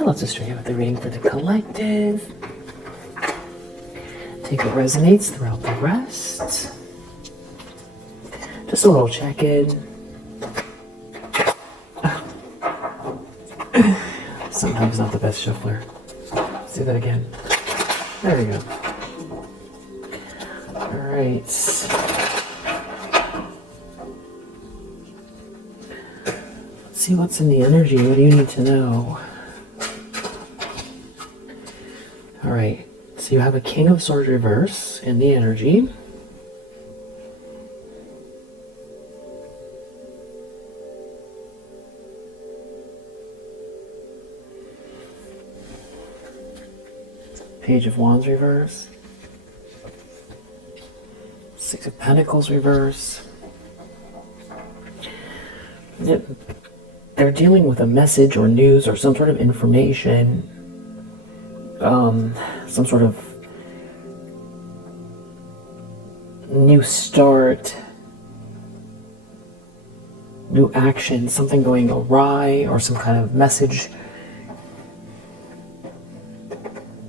And let's just straight out the reading for the collective. Take what resonates throughout the rest. Just a little check-in. Sometimes not the best shuffler. Let's do that again. There we go. Alright. Let's see what's in the energy. What do you need to know? Alright. So you have a King of Swords reverse in the energy. Page of Wands reverse. Six of Pentacles reverse. They're dealing with a message or news or some sort of information. Some sort of new start, new action, something going awry, or some kind of message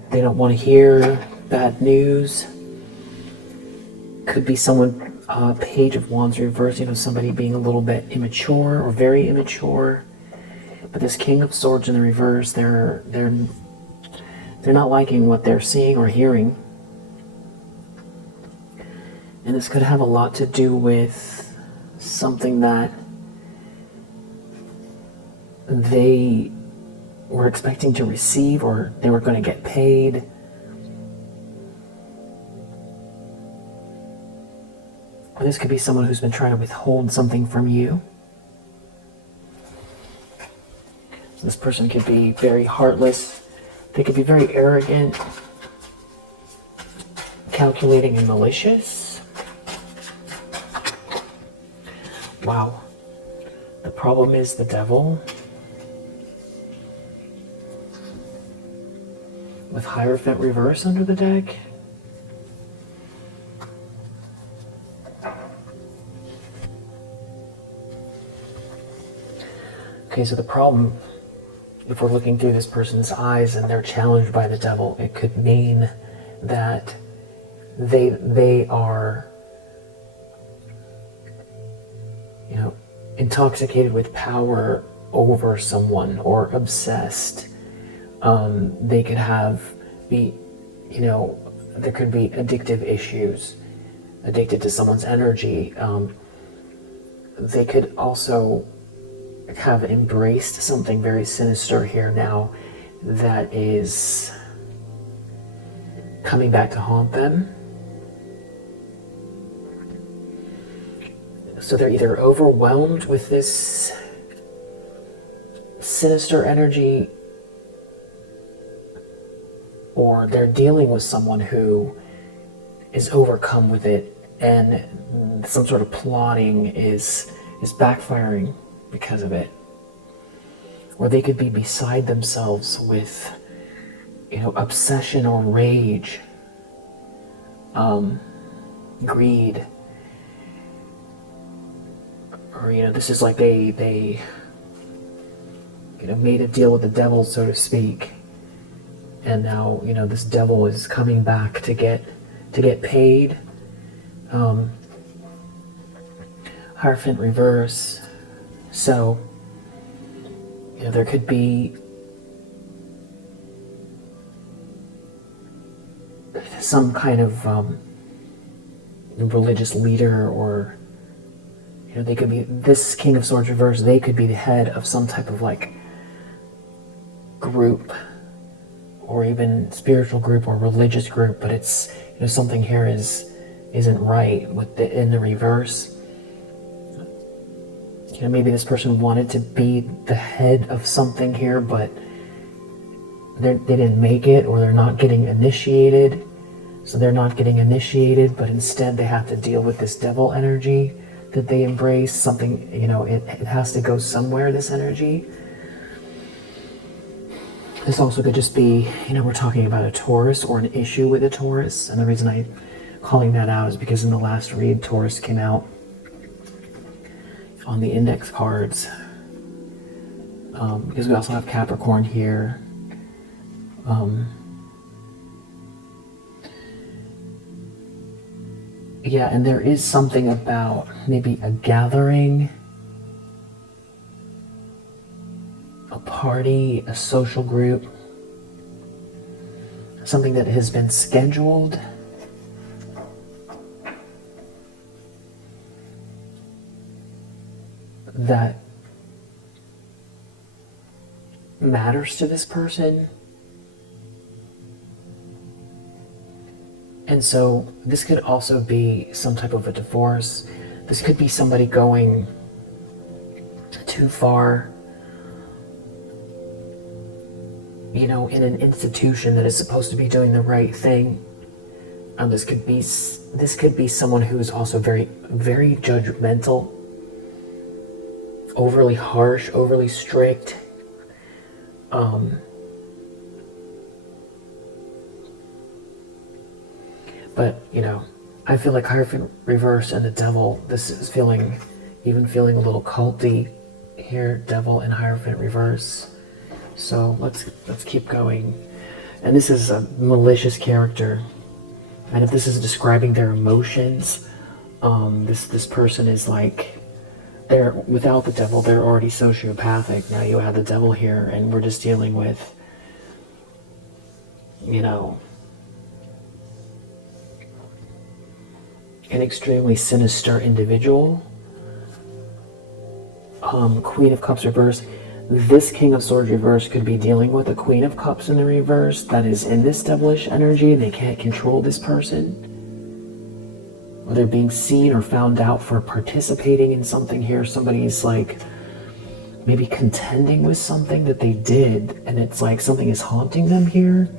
they don't want to hear, bad news. Could be someone, Page of Wands reverse, somebody being a little bit immature or very immature. But this King of Swords in the reverse, they're not liking what they're seeing or hearing. And this could have a lot to do with something that they were expecting to receive, or they were going to get paid. Or this could be someone who's been trying to withhold something from you. So this person could be very heartless. They could be very arrogant, calculating, and malicious. Wow. The problem is the devil. With Hierophant reverse under the deck. Okay, so the problem, if we're looking through this person's eyes and they're challenged by the devil, it could mean that they are, intoxicated with power over someone or obsessed. They could there could be addictive issues, addicted to someone's energy. They could also have embraced something very sinister here now that is coming back to haunt them. So they're either overwhelmed with this sinister energy, or they're dealing with someone who is overcome with it, and some sort of plotting is backfiring because of it. Or they could be beside themselves with, obsession or rage, greed. Or, this is like they made a deal with the devil, so to speak. And now, this devil is coming back to get paid. Hierophant reverse. So, there could be some kind of religious leader, or they could be, this King of Swords reverse, they could be the head of some type of group, or even spiritual group or religious group, but it's, something here isn't right with in the reverse. Maybe this person wanted to be the head of something here, but they didn't make it, or they're not getting initiated. So they're not getting initiated, but instead they have to deal with this devil energy that they embrace. Something, it has to go somewhere, this energy. This also could just be, we're talking about a Taurus or an issue with a Taurus. And the reason I'm calling that out is because in the last read, Taurus came out on the index cards. Because we also have Capricorn here, Yeah, and there is something about maybe a gathering, a party, a social group, something that has been scheduled. That matters to this person. And so this could also be some type of a divorce. This could be somebody going too far, you know, in an institution that is supposed to be doing the right thing. This could be someone who is also very, very judgmental, overly harsh, overly strict. But, you know, I feel like Hierophant reverse and the devil, this is feeling a little culty here, devil and Hierophant reverse. So let's keep going. And this is a malicious character. And if this is describing their emotions, this person is like, they're without the devil, they're already sociopathic. Now you add the devil here, and we're just dealing with, you know, an extremely sinister individual. Queen of Cups reverse. This King of Swords reverse could be dealing with a Queen of Cups in the reverse that is in this devilish energy. They can't control this person. Or they're being seen or found out for participating in something here. Somebody's like maybe contending with something that they did, and it's like something is haunting them here.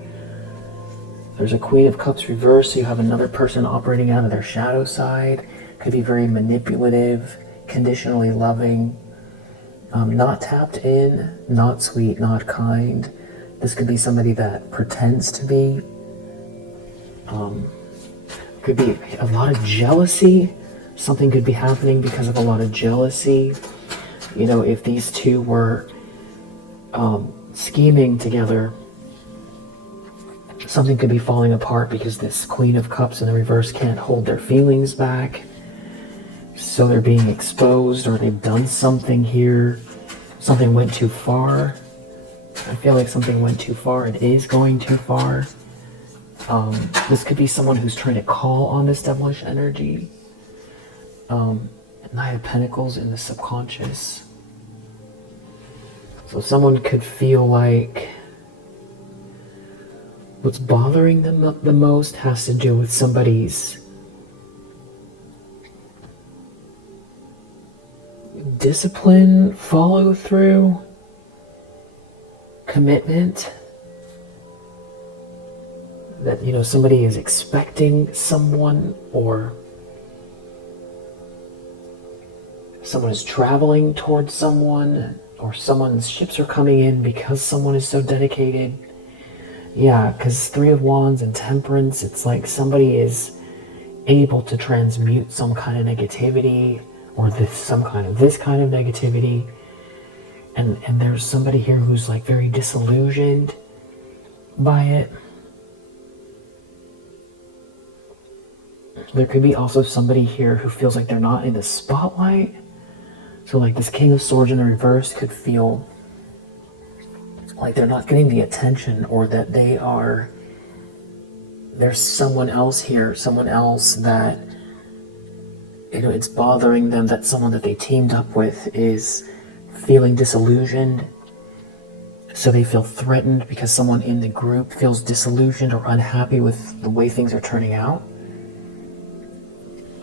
There's a Queen of Cups reverse, so you have another person operating out of their shadow side. Could be very manipulative, conditionally loving, not tapped in, not sweet, not kind. This could be somebody that pretends to be. Could be a lot of jealousy. Something could be happening because of a lot of jealousy. You know, if these two were scheming together, something could be falling apart because this Queen of Cups in the reverse can't hold their feelings back. So they're being exposed, or they've done something here. Something went too far. I feel like something went too far. It is going too far. This could be someone who's trying to call on this devilish energy. Knight of Pentacles in the subconscious. So someone could feel like what's bothering them the most has to do with somebody's discipline, follow through, commitment. That, you know, somebody is expecting someone, or someone is traveling towards someone, or someone's ships are coming in because someone is so dedicated. Yeah, because Three of Wands and Temperance, it's like somebody is able to transmute some kind of negativity, or this kind of negativity, and there's somebody here who's like very disillusioned by it. There could be also somebody here who feels like they're not in the spotlight. So like this King of Swords in the reverse could feel like they're not getting the attention, or that there's someone else here, someone else that, you know, it's bothering them that someone that they teamed up with is feeling disillusioned. So they feel threatened because someone in the group feels disillusioned or unhappy with the way things are turning out.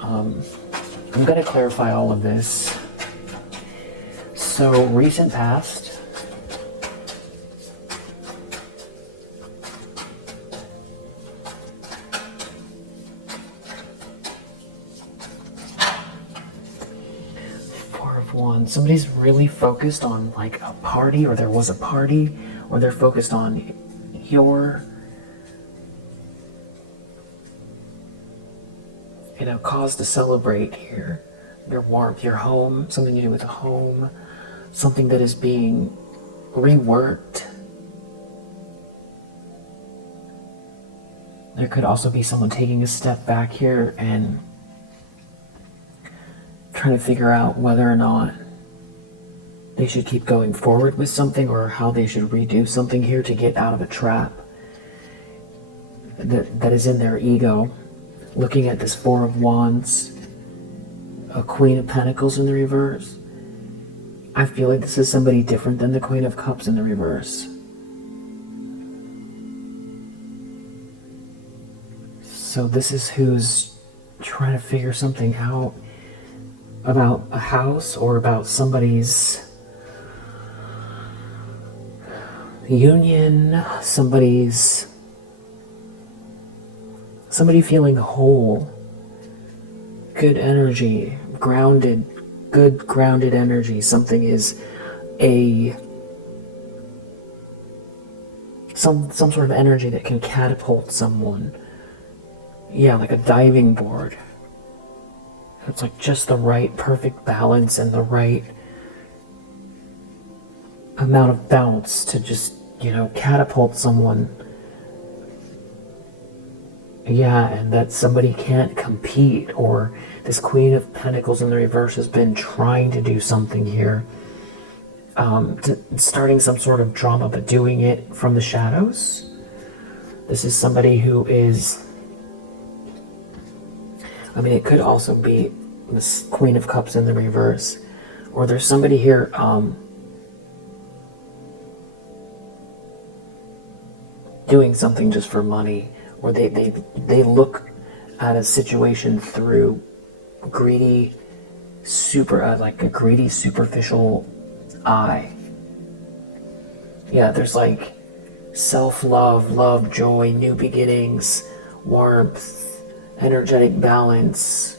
I'm going to clarify all of this. So, recent past. Four of Wands. Somebody's really focused on like a party, or there was a party, or they're focused on your, you know, cause to celebrate here. Your warmth, your home, something to do with a home, something that is being reworked. There could also be someone taking a step back here and trying to figure out whether or not they should keep going forward with something or how they should redo something here to get out of a trap that is in their ego. Looking at this Four of Wands, a Queen of Pentacles in the reverse, I feel like this is somebody different than the Queen of Cups in the reverse. So this is who's trying to figure something out about a house or about somebody's union, somebody feeling whole, good energy, grounded, good grounded energy. Something is some sort of energy that can catapult someone. Yeah, like a diving board. It's like just the right perfect balance and the right amount of bounce to just, catapult someone. Yeah, and that somebody can't compete, or this Queen of Pentacles in the reverse has been trying to do something here. Starting some sort of drama, but doing it from the shadows. This is somebody who is... it could also be this Queen of Cups in the reverse. Or there's somebody here doing something just for money. Or they look at a situation through greedy, like a greedy, superficial eye. Yeah, there's like self-love, love, joy, new beginnings, warmth, energetic balance,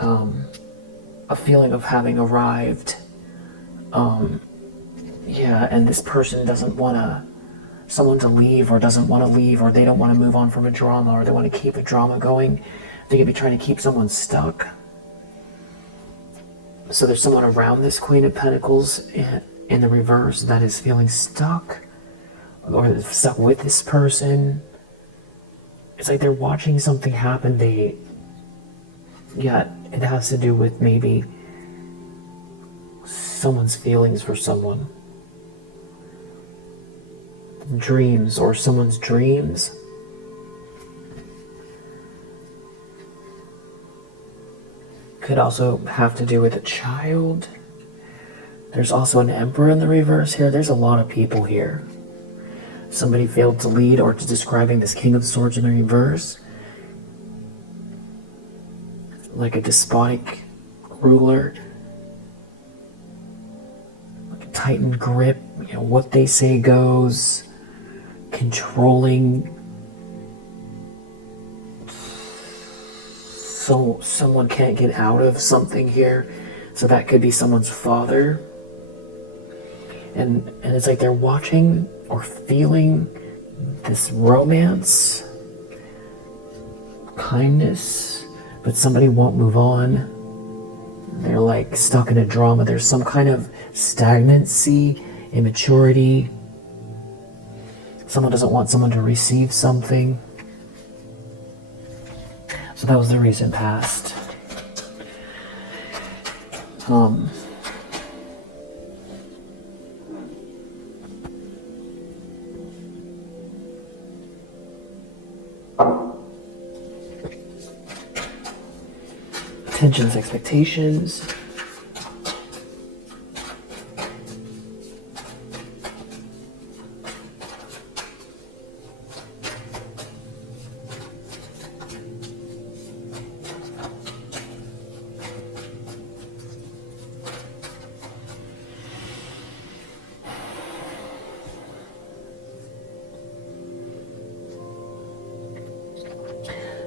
a feeling of having arrived. Yeah, and this person doesn't want someone to leave, or doesn't want to leave, or they don't want to move on from a drama, or they want to keep a drama going. They could be trying to keep someone stuck. So there's someone around this Queen of Pentacles in the reverse that is feeling stuck, or stuck with this person. It's like they're watching something happen. It has to do with maybe someone's feelings for someone. Dreams, or someone's dreams. Could also have to do with a child. There's also an Emperor in the reverse here. There's a lot of people here. Somebody failed to lead, or describing this King of Swords in the reverse. Like a despotic ruler. Like a tighten grip. What they say goes. Controlling. So someone can't get out of something here. So that could be someone's father. And it's like they're watching or feeling this romance, kindness, but somebody won't move on. They're like stuck in a drama. There's some kind of stagnancy, immaturity. Someone doesn't want someone to receive something. So that was the recent past. Intentions, expectations.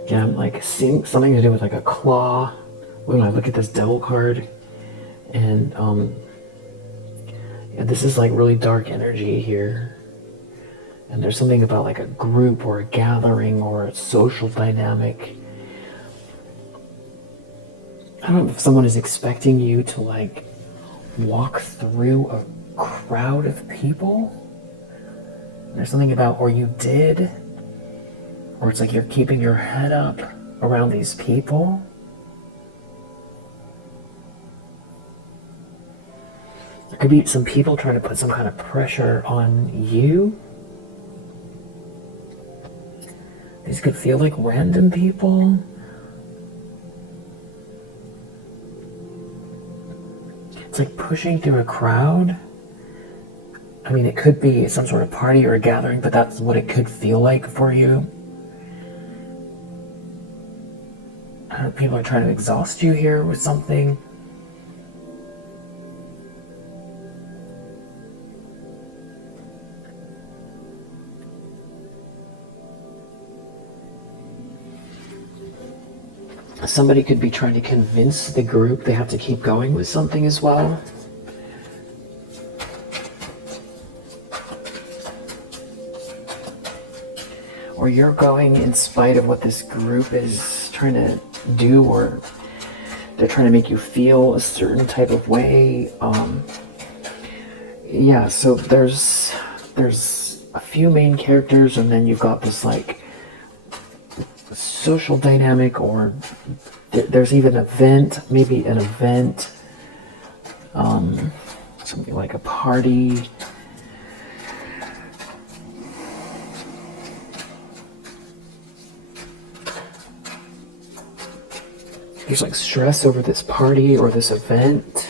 Yeah, I'm like seeing something to do with like a claw. When I look at this Devil card, and yeah, this is like really dark energy here. And there's something about like a group or a gathering or a social dynamic. I don't know if someone is expecting you to like walk through a crowd of people. There's something about, or you did. or it's like you're keeping your head up around these people. There could be some people trying to put some kind of pressure on you. These could feel like random people. It's like pushing through a crowd. I mean, it could be some sort of party or a gathering, but that's what it could feel like for you. I don't know, people are trying to exhaust you here with something. Somebody could be trying to convince the group they have to keep going with something as well. Or you're going in spite of what this group is trying to do, or they're trying to make you feel a certain type of way. Yeah, so there's a few main characters, and then you've got this like social dynamic, or there's even an event, maybe an event, something like a party. There's like stress over this party or this event.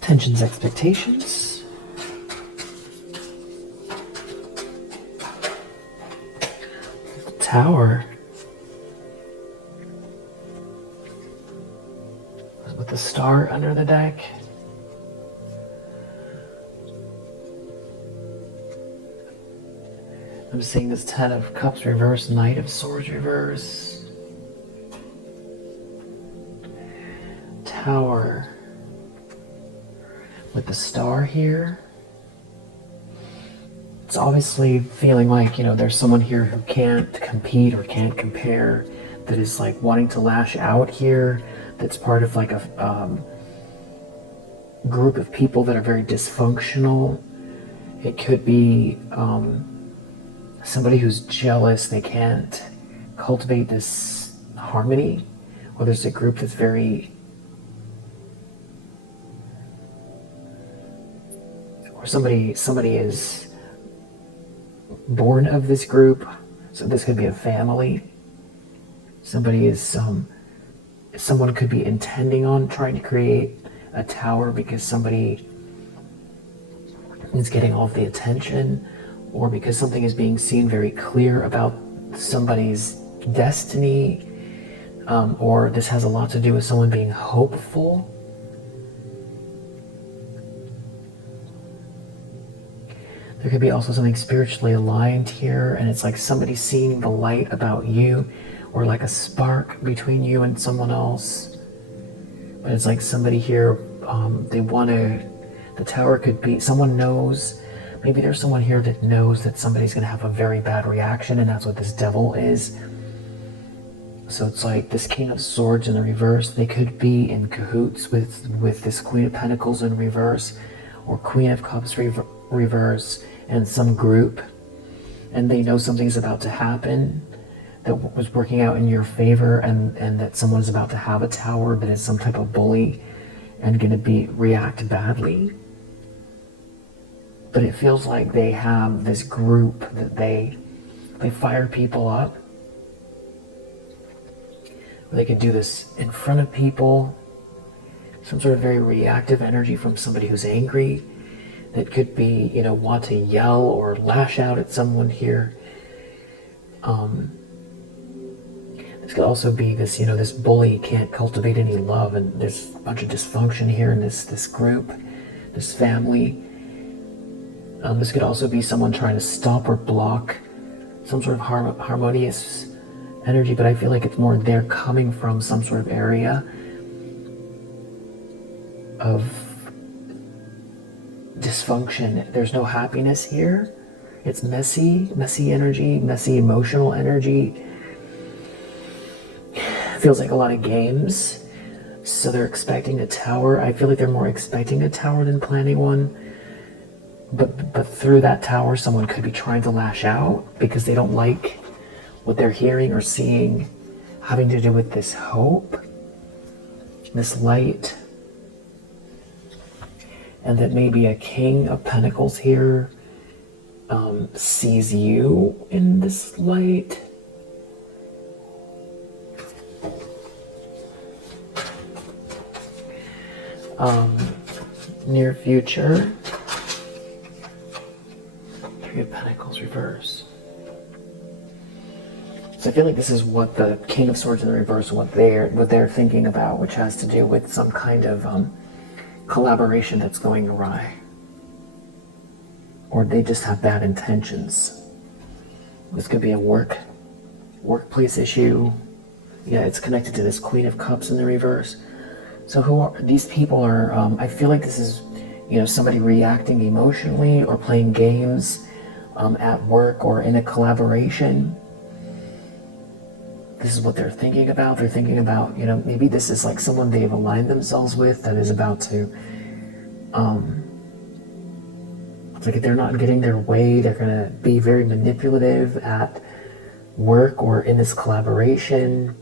Tensions, expectations. Tower. With the star under the deck. I'm seeing this Ten of Cups reverse, Knight of Swords reverse. Tower. With the star here. It's obviously feeling like, there's someone here who can't compete or can't compare, that is like wanting to lash out here, that's part of like a group of people that are very dysfunctional. It could be somebody who's jealous, they can't cultivate this harmony, or there's a group that's very, or somebody is born of this group, so this could be a family. Somebody is someone could be intending on trying to create a tower because somebody is getting all of the attention, or because something is being seen very clear about somebody's destiny, or this has a lot to do with someone being hopeful. There could be also something spiritually aligned here, and it's like somebody seeing the light about you, or like a spark between you and someone else. But it's like somebody here, the tower could be, someone knows, maybe there's someone here that knows that somebody's going to have a very bad reaction, and that's what this devil is. So it's like this King of Swords in the reverse, they could be in cahoots with this Queen of Pentacles in reverse, or Queen of Cups reverse, and some group, and they know something's about to happen that was working out in your favor, and that someone's about to have a tower that is some type of bully and going to react badly. But it feels like they have this group that they fire people up. They could do this in front of people, some sort of very reactive energy from somebody who's angry, that could be, want to yell or lash out at someone here. This could also be this, this bully can't cultivate any love, and there's a bunch of dysfunction here in this group, this family. This could also be someone trying to stop or block some sort of harmonious energy, but I feel like it's more they're coming from some sort of area of dysfunction. There's no happiness here. It's messy energy, messy emotional energy. Feels like a lot of games. So they're expecting a tower. I feel like they're more expecting a tower than planning one. But through that tower, someone could be trying to lash out because they don't like what they're hearing or seeing having to do with this hope, this light. And that maybe a King of Pentacles here sees you in this light. Near future. Three of Pentacles reverse. So I feel like this is what the King of Swords in the reverse, what they're thinking about, which has to do with some kind of collaboration that's going awry, or they just have bad intentions. This could be a workplace issue. Yeah, it's connected to this Queen of Cups in the reverse. So who are these people? Are I feel like this is, somebody reacting emotionally or playing games at work or in a collaboration. This is what they're thinking about. They're thinking about, maybe this is like someone they've aligned themselves with that is about to, it's like if they're not getting their way, they're going to be very manipulative at work or in this collaboration.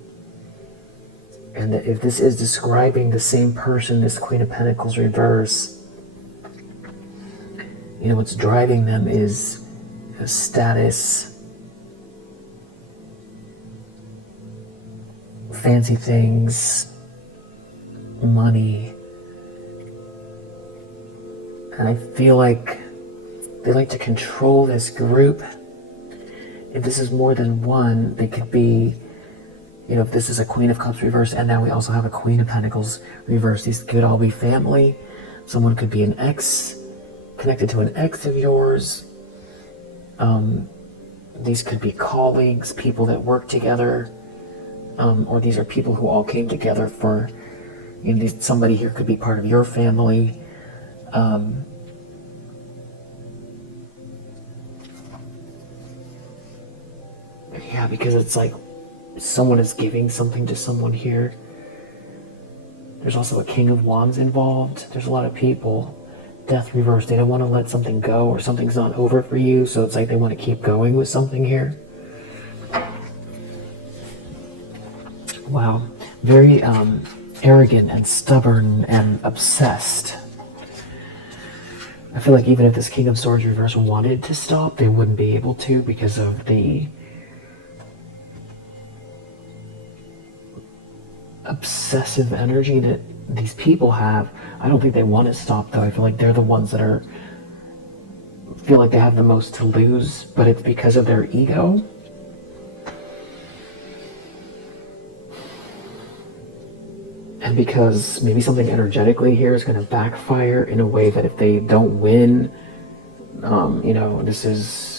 And if this is describing the same person, this Queen of Pentacles reverse, what's driving them is a status, fancy things, money. And I feel like they like to control this group. If this is more than one, they could be, if this is a Queen of Cups reverse, and now we also have a Queen of Pentacles reverse, these could all be family. Someone could be an ex, connected to an ex of yours. These could be colleagues, people that work together. Or these are people who all came together for, somebody here could be part of your family. Yeah, because it's like someone is giving something to someone here. There's also a King of Wands involved. There's a lot of people. Death reverse. They don't want to let something go, or something's not over for you, so it's like they want to keep going with something here. Wow. Very arrogant and stubborn and obsessed. I feel like even if this King of Swords reverse wanted to stop, they wouldn't be able to because of the obsessive energy that these people have. I don't think they want to stop, though. I feel like they're the ones that feel like they have the most to lose, but it's because of their ego. And because maybe something energetically here is going to backfire in a way that if they don't win, this is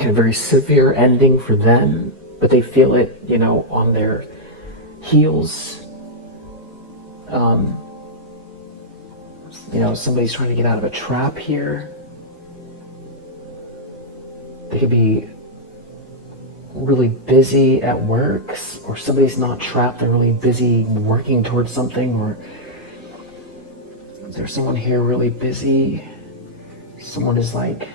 a very severe ending for them, but they feel it, on their heels. Somebody's trying to get out of a trap here. They could be really busy at work, or somebody's not trapped, they're really busy working towards something, or is there someone here really busy? Someone is like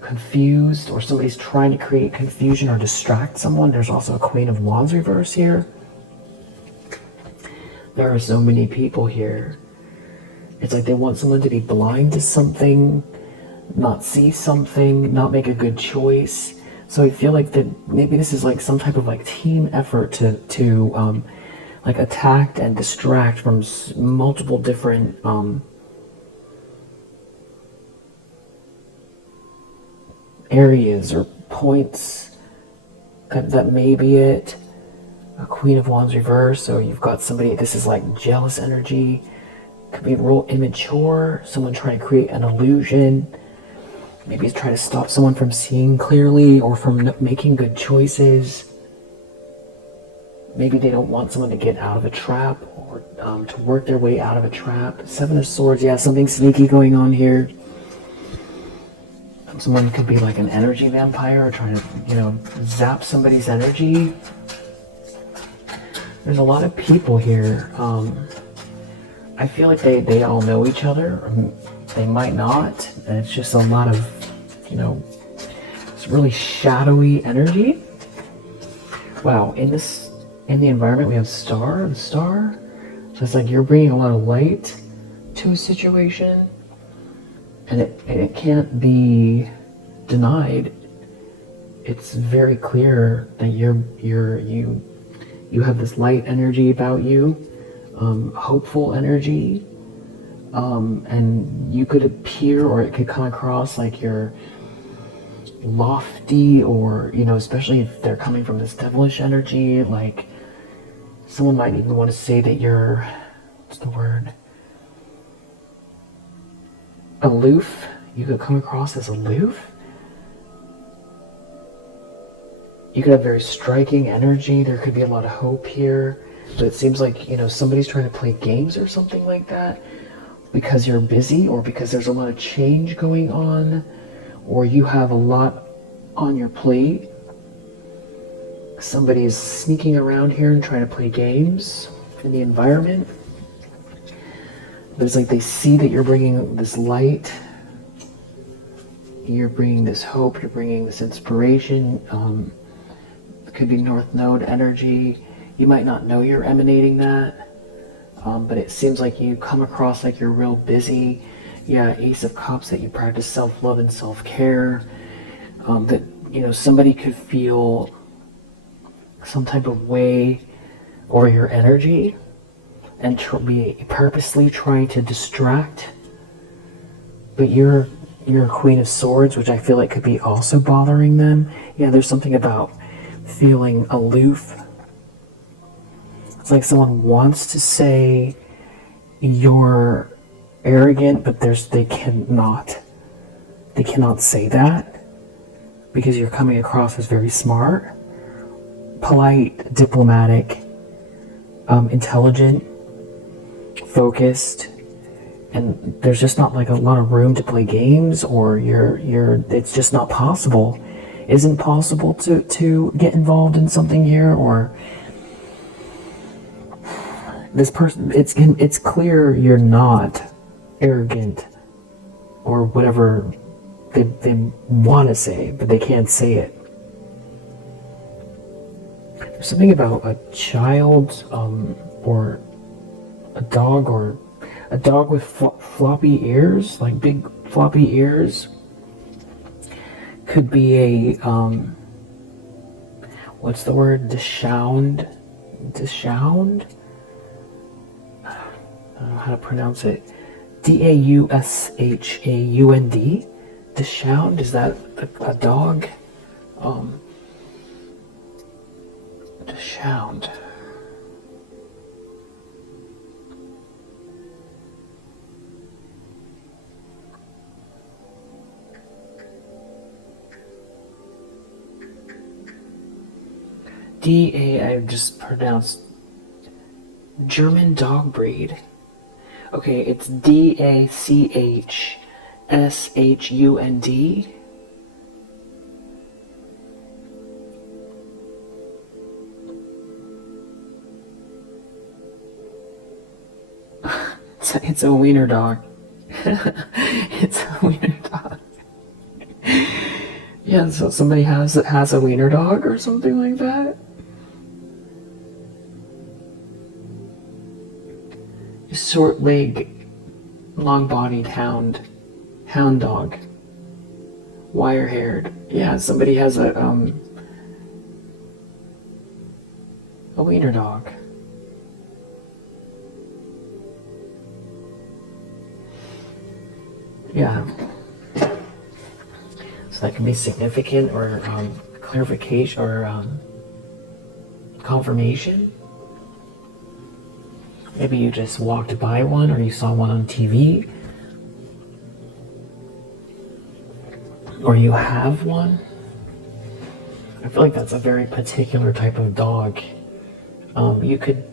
confused, or somebody's trying to create confusion or distract someone. There's also a Queen of Wands reverse here. There are so many people here. It's like they want someone to be blind to something, not see something, not make a good choice. So I feel like that maybe this is like some type of like team effort to like attack and distract from multiple different areas or points. That may be it. A Queen of Wands reverse. So you've got somebody, this is like jealous energy. Could be real immature. Someone trying to create an illusion. Maybe it's trying to stop someone from seeing clearly or from making good choices. Maybe they don't want someone to get out of a trap or to work their way out of a trap. Seven of Swords, yeah, something sneaky going on here. Someone could be like an energy vampire, trying to, zap somebody's energy. There's a lot of people here. I feel like they all know each other. They might not. And it's just a lot of, it's really shadowy energy. Wow, in the environment we have the star. So it's like you're bringing a lot of light to a situation, and it can't be denied. It's very clear that you have this light energy about you, hopeful energy, and you could appear, or it could come across like you're lofty, or especially if they're coming from this devilish energy, like someone might even want to say that you're, what's the word, aloof. You could come across as aloof. You could have very striking energy. There could be a lot of hope here, but it seems like somebody's trying to play games or something like that because you're busy, or because there's a lot of change going on, or you have a lot on your plate. Somebody's sneaking around here and trying to play games in the environment. But it's like they see that you're bringing this light, you're bringing this hope, you're bringing this inspiration. It could be North Node energy. You might not know you're emanating that, but it seems like you come across like you're real busy. Yeah, Ace of Cups, that you practice self-love and self-care. That somebody could feel some type of way over your energy and be purposely trying to distract. But you're a Queen of Swords, which I feel like could be also bothering them. Yeah, there's something about feeling aloof. It's like someone wants to say you're arrogant, but they cannot say that because you're coming across as very smart, polite, diplomatic, intelligent, focused, and there's just not like a lot of room to play games, or it's just not possible. Isn't possible to get involved in something here, or this person, it's clear you're not arrogant or whatever they want to say, but they can't say it. There's something about a child, or a dog with floppy ears, like big floppy ears. Could be a what's the word? Dishound. I don't know how to pronounce it. Daushhaund. Dishound, is that a dog? Dishound. I just pronounced German dog breed. Okay, it's Dachshund. It's a wiener dog. It's a wiener dog. Yeah, so somebody has a wiener dog or something like that. Short leg, long bodied hound dog. Wire haired. Yeah, somebody has a wiener dog. Yeah. So that can be significant, or clarification, or confirmation. Maybe you just walked by one, or you saw one on TV, or you have one. I feel like that's a very particular type of dog. You could,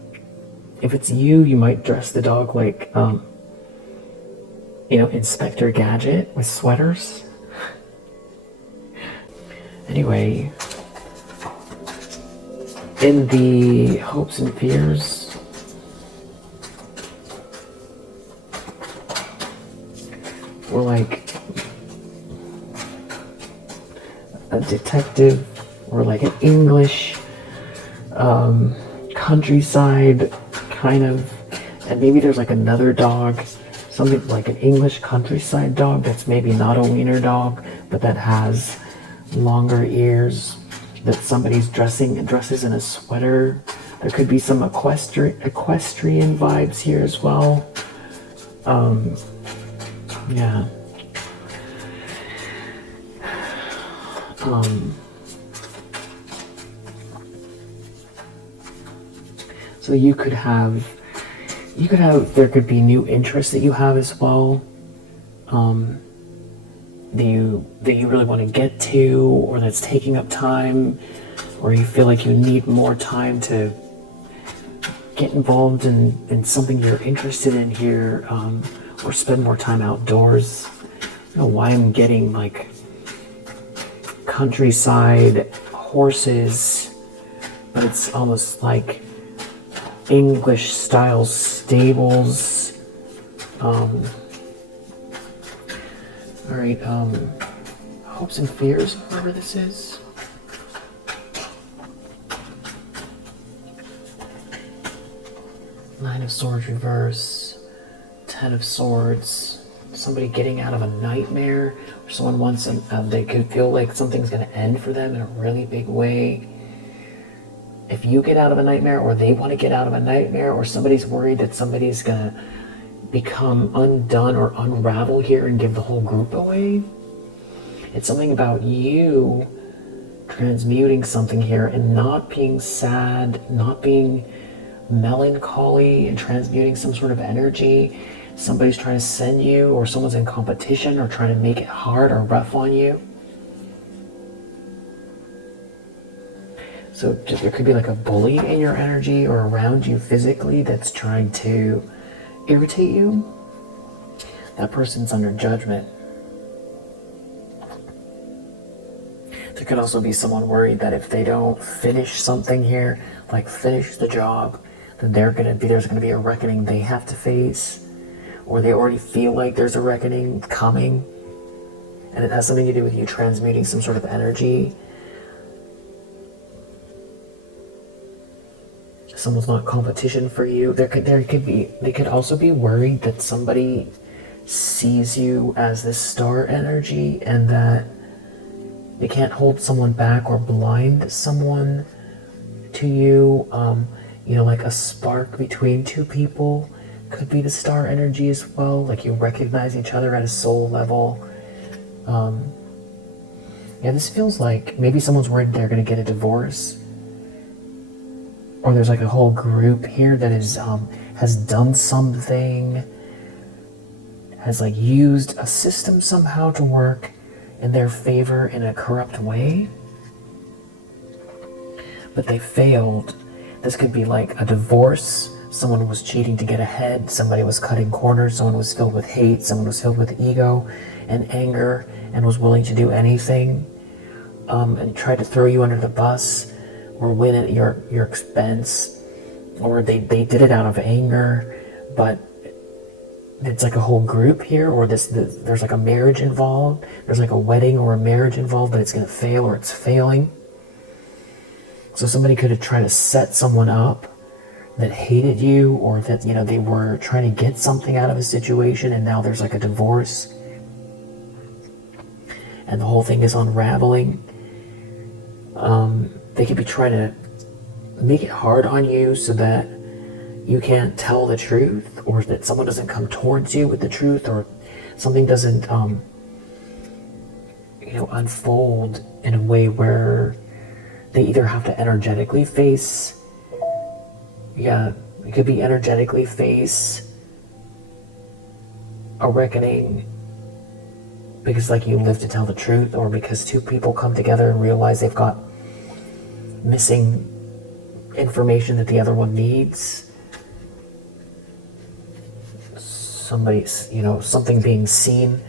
if it's you might dress the dog like, Inspector Gadget with sweaters. Anyway, in the hopes and fears, we're like a detective, or like an English countryside kind of, and maybe there's like another dog, something like an English countryside dog that's maybe not a wiener dog, but that has longer ears, that somebody's dresses in a sweater. There could be some equestrian vibes here as well. Yeah. So there could be new interests that you have as well, that you really want to get to, or that's taking up time, or you feel like you need more time to get involved in something you're interested in here, or spend more time outdoors. I don't know why I'm getting like countryside horses, but it's almost like English style stables. Alright, hopes and fears, whatever this is. Nine of Swords reverse, 10 of Swords, somebody getting out of a nightmare, or someone wants they could feel like something's going to end for them in a really big way. If you get out of a nightmare, or they want to get out of a nightmare, or somebody's worried that somebody's going to become undone or unravel here and give the whole group away. It's something about you transmuting something here and not being sad, not being melancholy, and transmuting some sort of energy. Somebody's trying to send you, or someone's in competition or trying to make it hard or rough on you. So there could be like a bully in your energy or around you physically that's trying to irritate you. That person's under judgment. There could also be someone worried that if they don't finish something here, like finish the job, then there's going to be a reckoning they have to face, or they already feel like there's a reckoning coming, and it has something to do with you transmuting some sort of energy. Someone's not competition for you. They could also be worried that somebody sees you as this star energy, and that they can't hold someone back or blind someone to you. Like a spark between two people could be the star energy as well. Like you recognize each other at a soul level. This feels like maybe someone's worried they're going to get a divorce. Or there's like a whole group here that has done something, has like used a system somehow to work in their favor in a corrupt way, but they failed. This could be like a divorce. Someone was cheating to get ahead. Somebody was cutting corners. Someone was filled with hate. Someone was filled with ego and anger and was willing to do anything, and tried to throw you under the bus or win at your expense, or they did it out of anger, but it's like a whole group here, or there's like a marriage involved, there's like a wedding or a marriage involved, but it's going to fail, or it's failing. So somebody could have tried to set someone up that hated you, or that they were trying to get something out of a situation, and now there's like a divorce and the whole thing is unraveling. They could be trying to make it hard on you so that you can't tell the truth, or that someone doesn't come towards you with the truth, or something doesn't unfold in a way where they either have to energetically face, it could be energetically face a reckoning because like you live to tell the truth, or because two people come together and realize they've got missing information that the other one needs. Somebody's, something being seen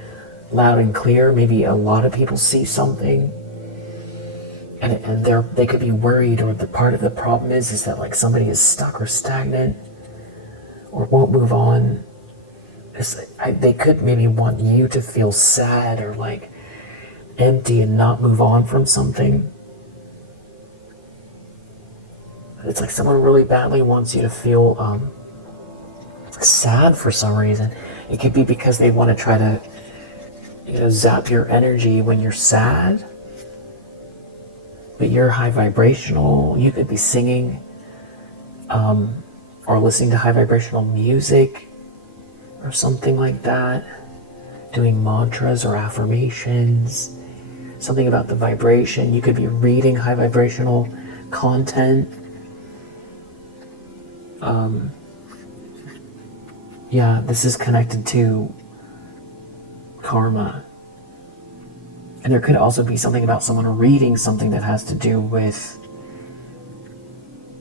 loud and clear. Maybe a lot of people see something. and they could be worried, or the part of the problem is that like somebody is stuck or stagnant or won't move on. They could maybe want you to feel sad or like empty and not move on from something. It's like someone really badly wants you to feel sad for some reason. It could be because they want to try to, zap your energy when you're sad. But you're high vibrational. You could be singing or listening to high vibrational music or something like that. Doing mantras or affirmations. Something about the vibration. You could be reading high vibrational content. Yeah, this is connected to karma. And there could also be something about someone reading something that has to do with,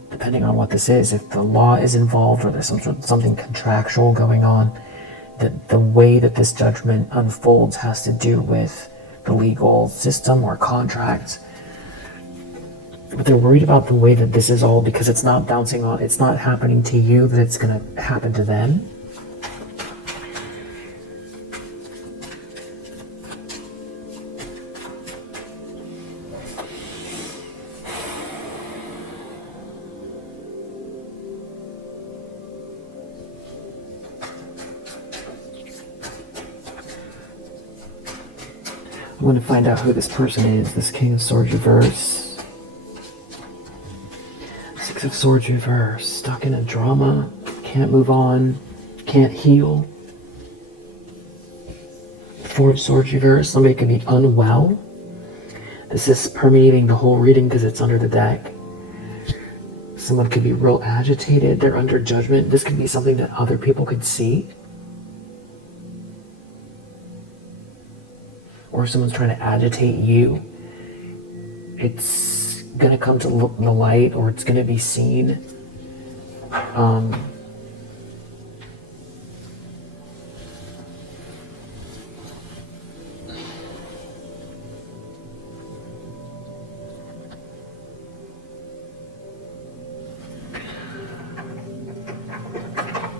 depending on what this is, if the law is involved or there's something contractual going on, that the way that this judgment unfolds has to do with the legal system or contracts. But they're worried about the way that this is all, because it's not bouncing on, it's not happening to you, that it's going to happen to them. I'm going to find out who this person is, this King of Swords reverse. Six of Swords reverse, stuck in a drama, can't move on, can't heal. Four of Swords reverse, somebody could be unwell. This is permeating the whole reading because it's under the deck. Someone could be real agitated, they're under judgment. This could be something that other people could see. Or if someone's trying to agitate you, it's going to come to the light, or it's going to be seen.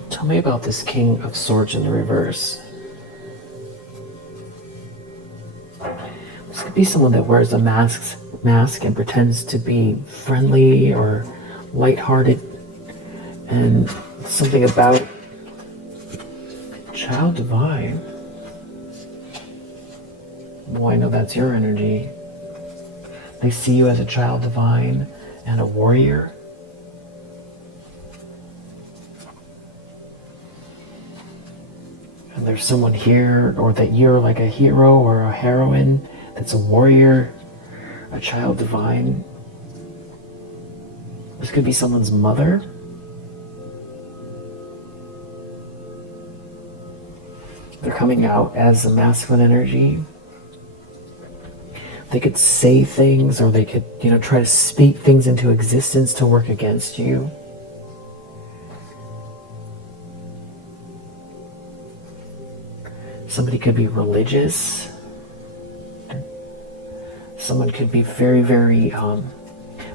Tell me about this King of Swords in the reverse. This could be someone that wears a mask and pretends to be friendly or lighthearted, and something about child divine. Boy, I know that's your energy. They see you as a child divine and a warrior. And there's someone here, or that you're like a hero or a heroine that's a warrior, a child divine. This could be someone's mother. They're coming out as a masculine energy. They could say things, or they could, try to speak things into existence to work against you. Somebody could be religious. Someone could be very, very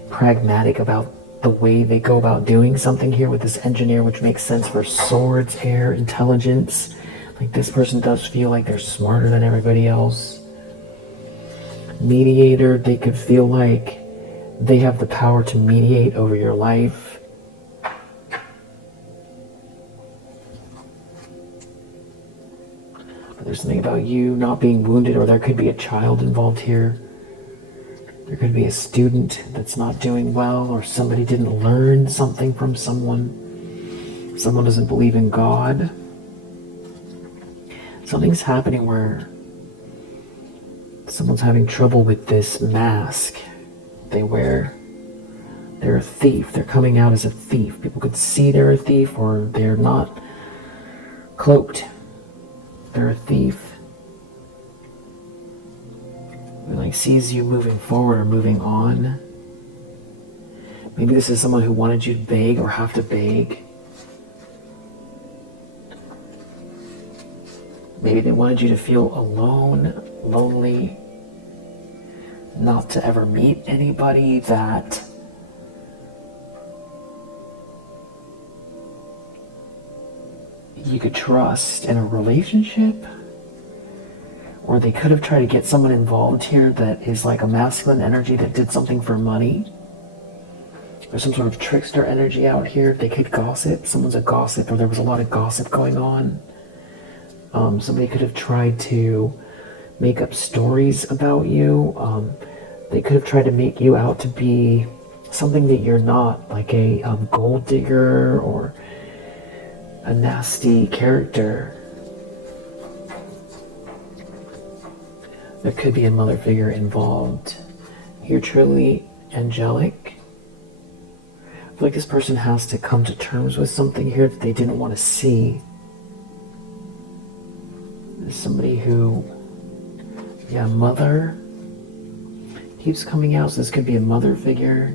pragmatic about the way they go about doing something here with this engineer, which makes sense for swords, air, intelligence. Like, this person does feel like they're smarter than everybody else. Mediator, they could feel like they have the power to mediate over your life. But there's something about you not being wounded, or there could be a child involved here. There could be a student that's not doing well, or somebody didn't learn something from someone. Someone doesn't believe in God. Something's happening where someone's having trouble with this mask they wear. They're a thief. They're coming out as a thief. People could see they're a thief, or they're not cloaked. They're a thief. It like sees you moving forward or moving on. Maybe this is someone who wanted you to beg or have to beg. Maybe they wanted you to feel alone, lonely. not to ever meet anybody that you could trust in a relationship. Or they could have tried to get someone involved here that is like a masculine energy that did something for money. There's some sort of trickster energy out here. They could gossip. Someone's a gossip, or there was a lot of gossip going on. Somebody could have tried to make up stories about you. They could have tried to make you out to be something that you're not, like a gold digger or a nasty character. There could be a mother figure involved. You're truly angelic. I feel like this person has to come to terms with something here that they didn't want to see. There's somebody who, mother keeps coming out, so this could be a mother figure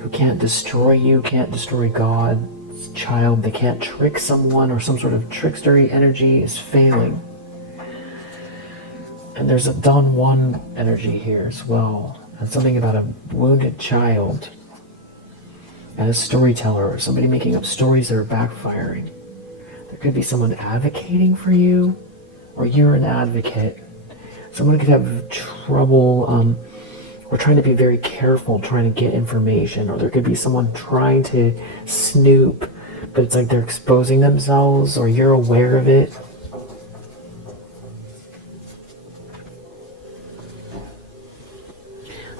who can't destroy you, can't destroy God's child. They can't trick someone, or some sort of trickstery energy is failing. And there's a Don Juan energy here as well. And something about a wounded child. And a storyteller, or somebody making up stories that are backfiring. There could be someone advocating for you, or you're an advocate. Someone could have trouble, or trying to be very careful, trying to get information. Or there could be someone trying to snoop, but it's like they're exposing themselves, or you're aware of it.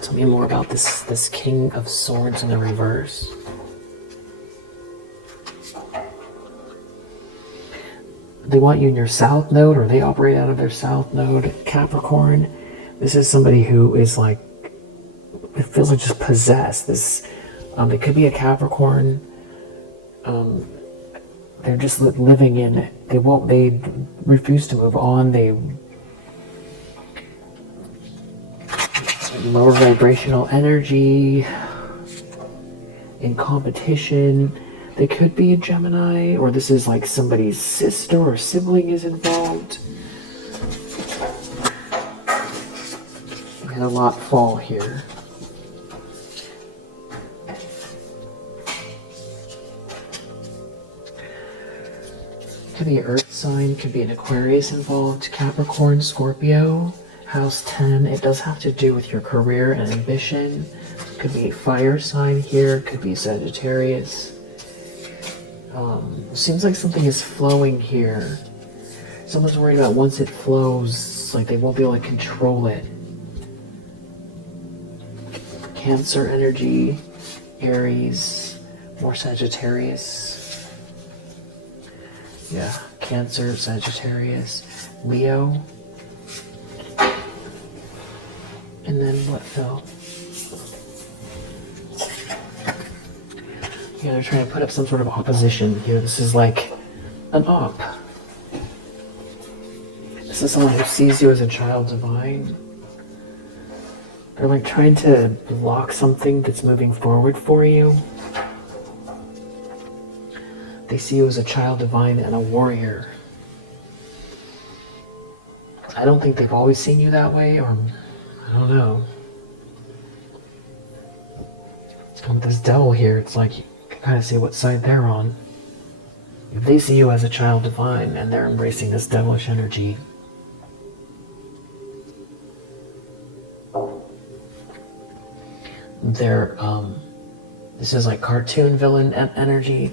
Tell me more about this King of Swords in the reverse. They want you in your south node, or they operate out of their south node. Capricorn, this is somebody who is like, it feels like just possessed. This, it could be a Capricorn. They're just living in it. They refuse to move on. They lower vibrational energy, in competition. They could be a Gemini, or this is like somebody's sister or sibling is involved. We had a lot fall here. Could be an earth sign, could be an Aquarius involved, Capricorn, Scorpio. House 10, it does have to do with your career and ambition. Could be a fire sign here, could be Sagittarius. Seems like something is flowing here. Someone's worried about once it flows, like they won't be able to control it. Cancer energy, Aries, more Sagittarius. Yeah, Cancer, Sagittarius, Leo. And then what fell? Yeah, they're trying to put up some sort of opposition here. This is like an op. This is someone who sees you as a child divine. They're like trying to block something that's moving forward for you. They see you as a child divine and a warrior. I don't think they've always seen you that way, or I don't know. With this devil here, it's like you can kind of see what side they're on. If they see you as a child divine and they're embracing this devilish energy, they're this is like cartoon villain energy.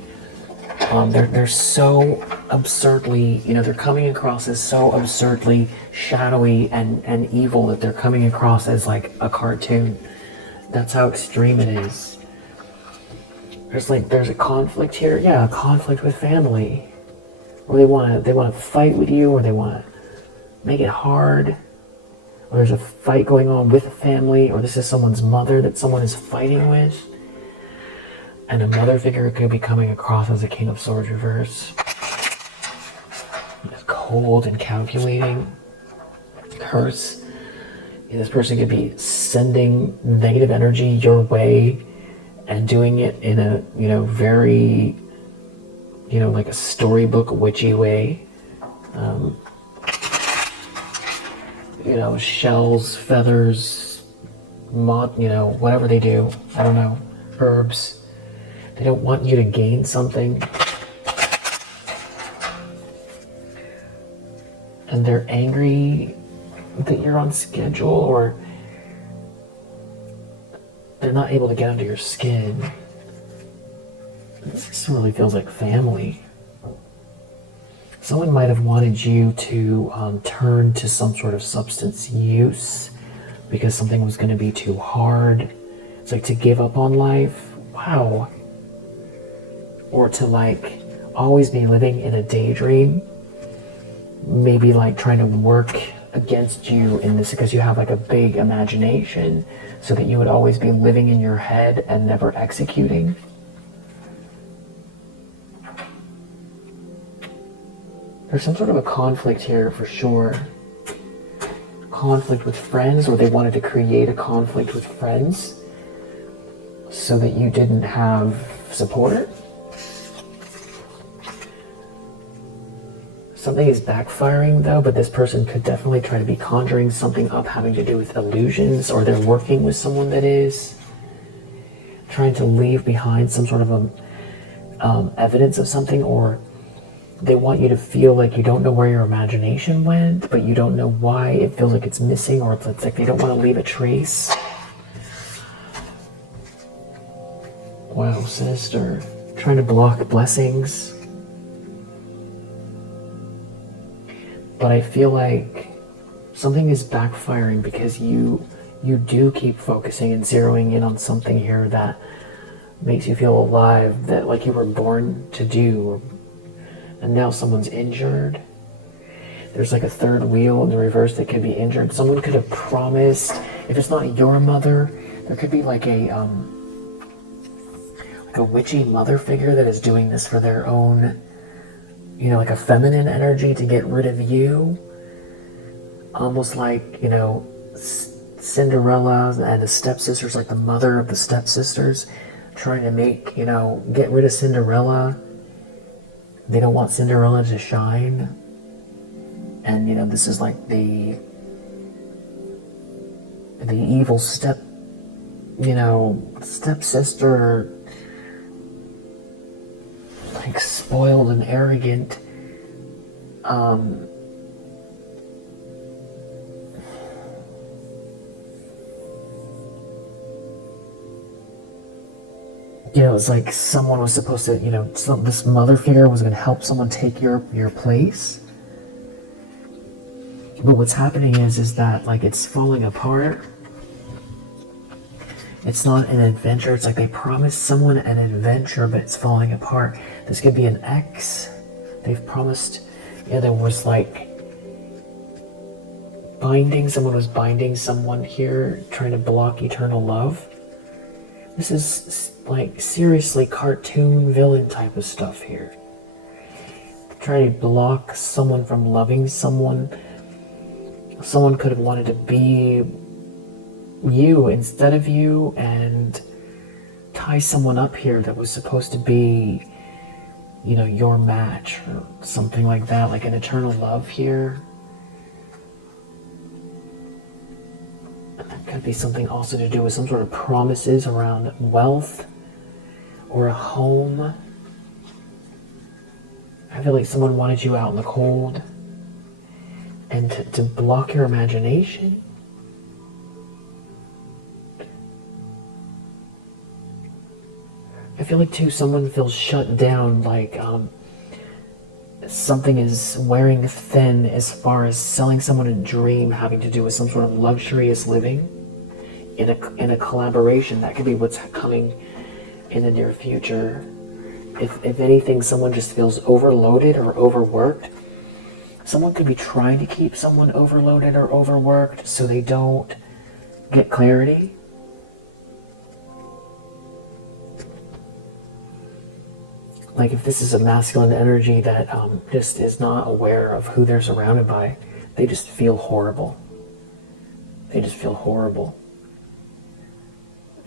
They're so absurdly, they're coming across as so absurdly shadowy and evil that they're coming across as like a cartoon. That's how extreme it is. There's a conflict here. Yeah, a conflict with family. Or they want to fight with you, or they want to make it hard. Or there's a fight going on with a family, or this is someone's mother that someone is fighting with. And a mother figure could be coming across as a King of Swords reverse. Cold and calculating. Curse. This person could be sending negative energy your way and doing it in a, very, like a storybook witchy way. shells, feathers, whatever they do. I don't know, herbs. They don't want you to gain something. And they're angry that you're on schedule, or they're not able to get under your skin. This really feels like family. Someone might have wanted you to turn to some sort of substance use because something was going to be too hard. It's like to give up on life. Wow. Or to always be living in a daydream. Maybe trying to work against you in this because you have a big imagination, so that you would always be living in your head and never executing. There's some sort of a conflict here for sure. Conflict with friends, or they wanted to create a conflict with friends so that you didn't have support. Something is backfiring though, but this person could definitely try to be conjuring something up having to do with illusions, or they're working with someone that is trying to leave behind some sort of evidence of something, or they want you to feel like you don't know where your imagination went, but you don't know why it feels like it's missing, or it's like they don't want to leave a trace. Wow, sinister. Trying to block blessings. But I feel like something is backfiring because you do keep focusing and zeroing in on something here that makes you feel alive, that you were born to do. And now someone's injured. There's a third wheel in the reverse that could be injured. Someone could have promised, if it's not your mother, there could be a witchy mother figure that is doing this for their own, a feminine energy to get rid of you. Almost Cinderella and the stepsisters, the mother of the stepsisters, trying to get rid of Cinderella. They don't want Cinderella to shine. And, this is the evil stepsister, spoiled and arrogant. It's someone was supposed to, this mother figure was going to help someone take your place. But what's happening is that it's falling apart. It's not an adventure. It's they promised someone an adventure, but it's falling apart. This could be an ex. They've promised, there was binding. Someone was binding someone here, trying to block eternal love. This is seriously cartoon villain type of stuff here. Try to block someone from loving someone. Someone could have wanted to be you instead of you, and tie someone up here that was supposed to be, your match or something like that, an eternal love here. And that could be something also to do with some sort of promises around wealth or a home. I feel like someone wanted you out in the cold, and to block your imagination. I feel like too, someone feels shut down, something is wearing thin as far as selling someone a dream having to do with some sort of luxurious living in a collaboration. That could be what's coming in the near future. If anything, someone just feels overloaded or overworked. Someone could be trying to keep someone overloaded or overworked so they don't get clarity. If this is a masculine energy that just is not aware of who they're surrounded by, they just feel horrible. They just feel horrible.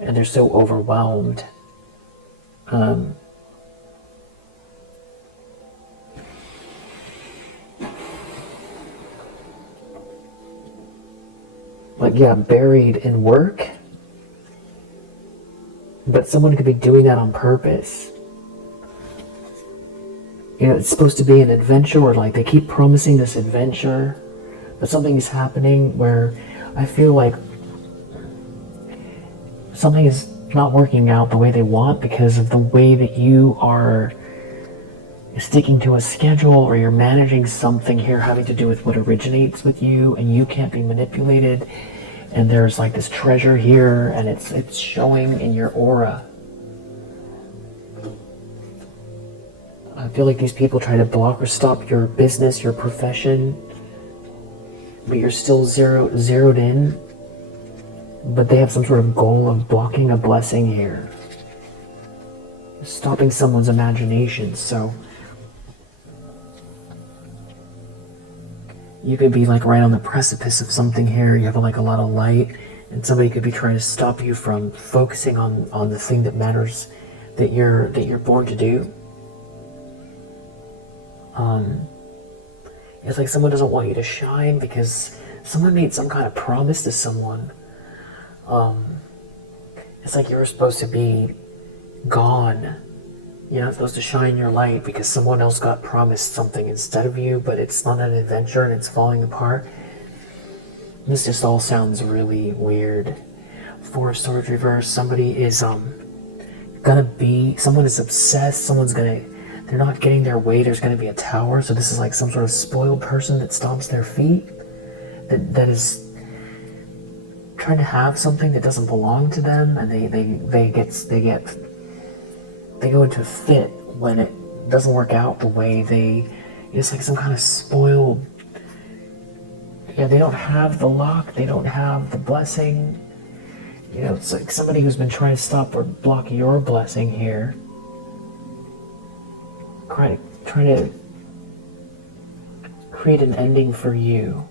And they're so overwhelmed. like, yeah, buried in work, but someone could be doing that on purpose. You know, it's supposed to be an adventure, or like they keep promising this adventure, but something is happening where I feel like something is not working out the way they want because of the way that you are sticking to a schedule, or you're managing something here having to do with what originates with you, and you can't be manipulated. And there's like this treasure here, and it's showing in your aura. I feel like these people try to block or stop your business, your profession, but you're still zeroed in. But they have some sort of goal of blocking a blessing here, stopping someone's imagination. So you could be like right on the precipice of something here. You have like a lot of light, and somebody could be trying to stop you from focusing on the thing that matters, that you're born to do. It's like someone doesn't want you to shine because someone made some kind of promise to someone. It's like you're supposed to be gone. You're not supposed to shine your light because someone else got promised something instead of you, but it's not an adventure and it's falling apart. This just all sounds really weird. Four of Swords reverse. Somebody is someone is obsessed. They're not getting their way. There's gonna be a tower. So this is like some sort of spoiled person that stomps their feet. That is trying to have something that doesn't belong to them, and they go into a fit when it doesn't work out the way it's like some kind of spoiled. Yeah, they don't have the luck, they don't have the blessing. You know, it's like somebody who's been trying to stop or block your blessing here. Trying to create an ending for you.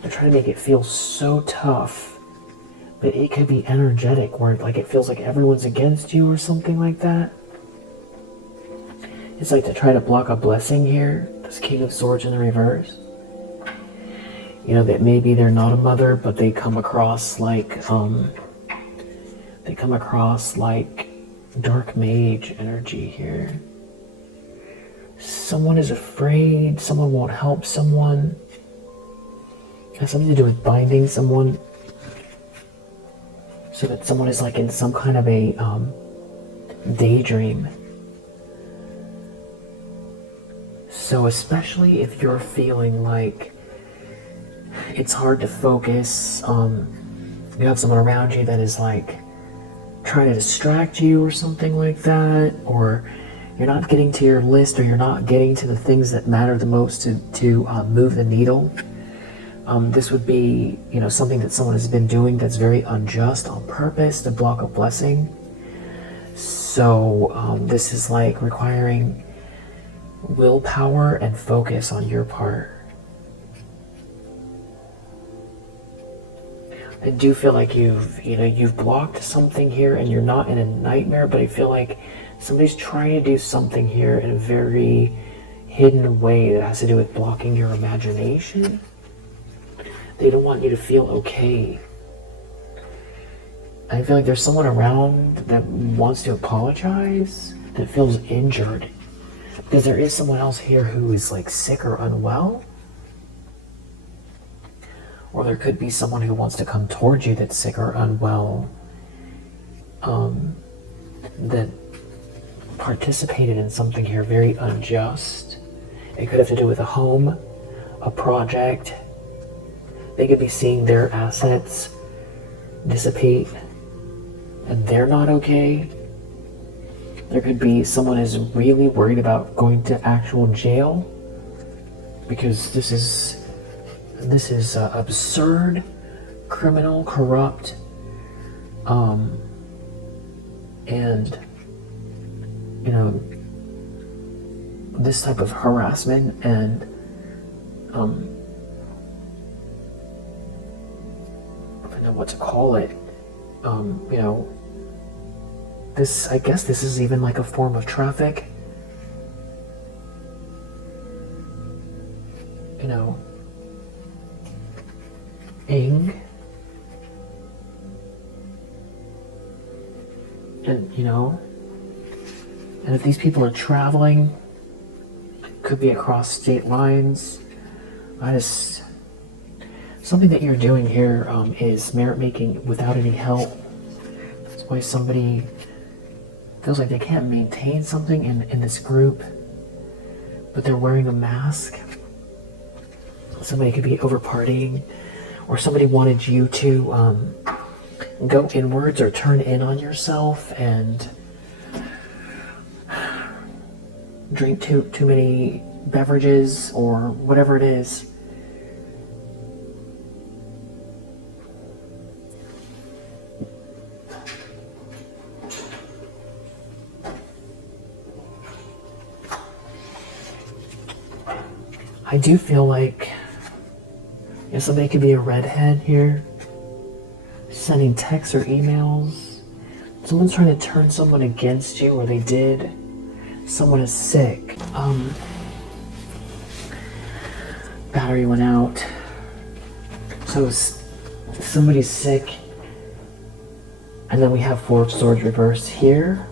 They're trying to make it feel so tough, but it could be energetic, where like it feels like everyone's against you or something like that. It's like to try to block a blessing here. This King of Swords in the reverse. You know, that maybe they're not a mother, but they come across like dark mage energy here. Someone is afraid, someone won't help someone. It has something to do with binding someone, so that someone is like in some kind of a daydream. So especially if you're feeling like it's hard to focus, you have someone around you that is like trying to distract you or something like that, or you're not getting to your list, or you're not getting to the things that matter the most to move the needle. This would be, you know, something that someone has been doing that's very unjust on purpose to block a blessing. So this is like requiring willpower and focus on your part. I do feel like you've blocked something here, and you're not in a nightmare, but I feel like somebody's trying to do something here in a very hidden way that has to do with blocking your imagination. They don't want you to feel okay. I feel like there's someone around that wants to apologize, that feels injured, because there is someone else here who is like sick or unwell. Or there could be someone who wants to come towards you that's sick or unwell, that participated in something here very unjust. It could have to do with a home, a project. They could be seeing their assets dissipate, and they're not okay. There could be someone is really worried about going to actual jail, because this is absurd, criminal, corrupt, and you know, this type of harassment and I don't know what to call it. You know, I guess this is even like a form of traffic. You know, ing. And, and if these people are traveling, it could be across state lines. Something that you're doing here is merit making without any help. That's why somebody feels like they can't maintain something in this group, but they're wearing a mask. Somebody could be over partying, or somebody wanted you to go inwards or turn in on yourself and drink too many beverages or whatever it is. I do feel like somebody could be a redhead here, sending texts or emails. Someone's trying to turn someone against you, or they did. Someone is sick. Battery went out. So somebody's sick. And then we have Four of Swords reversed here.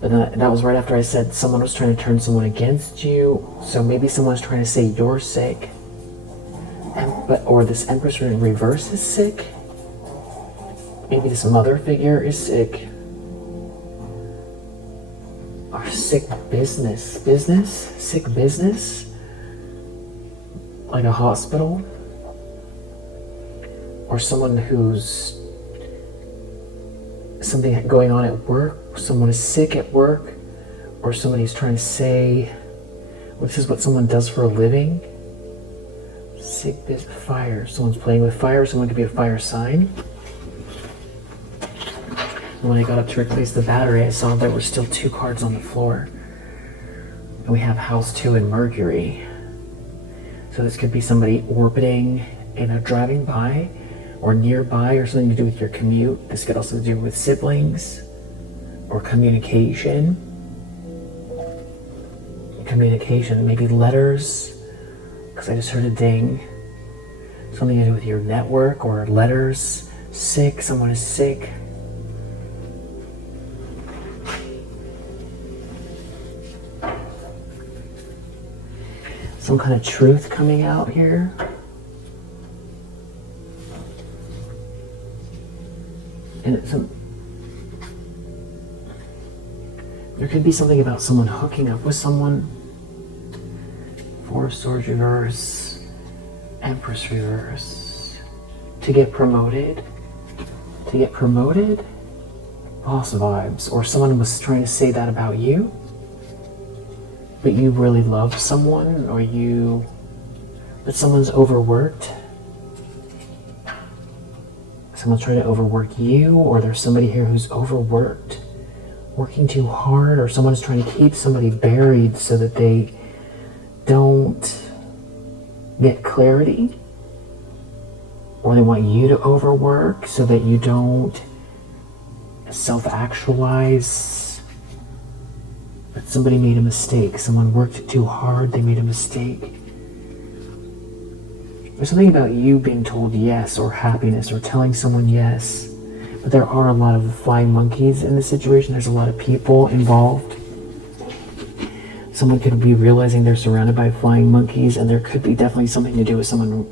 And that was right after I said someone was trying to turn someone against you. So maybe someone's trying to say you're sick. Or this Empress in reverse is sick. Maybe this mother figure is sick. Or sick business. Sick business. Like a hospital. Or someone who's something going on at work. Someone is sick at work, or somebody's trying to say, this is what someone does for a living. Sick business, fire. Someone's playing with fire. Someone could be a fire sign. And when I got up to replace the battery, I saw there were still 2 cards on the floor. And we have House 2 and Mercury. So this could be somebody orbiting, driving by, or nearby, or something to do with your commute. This could also do with siblings. Or communication, maybe letters, because I just heard a ding. Something to do with your network or letters. Sick, someone is sick. Some kind of truth coming out here. And it's there could be something about someone hooking up with someone. Four of Swords reverse, Empress reverse. To get promoted. Boss vibes. Or someone was trying to say that about you, but you really love someone, but someone's overworked. Someone's trying to overwork you, or there's somebody here who's overworked. Working too hard, or someone's trying to keep somebody buried so that they don't get clarity, or they want you to overwork so that you don't self-actualize. But somebody made a mistake. Someone worked too hard, they made a mistake. There's something about you being told yes, or happiness, or telling someone yes. But there are a lot of flying monkeys in this situation. There's a lot of people involved. Someone could be realizing they're surrounded by flying monkeys, and there could be definitely something to do with someone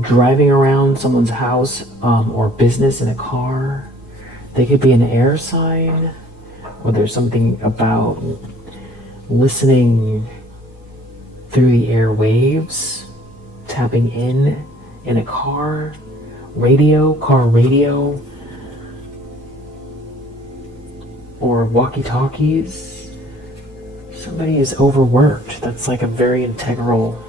driving around someone's house or business in a car. They could be an air sign, or there's something about listening through the airwaves, tapping in a car radio, or walkie-talkies. Somebody is overworked. That's like a very integral.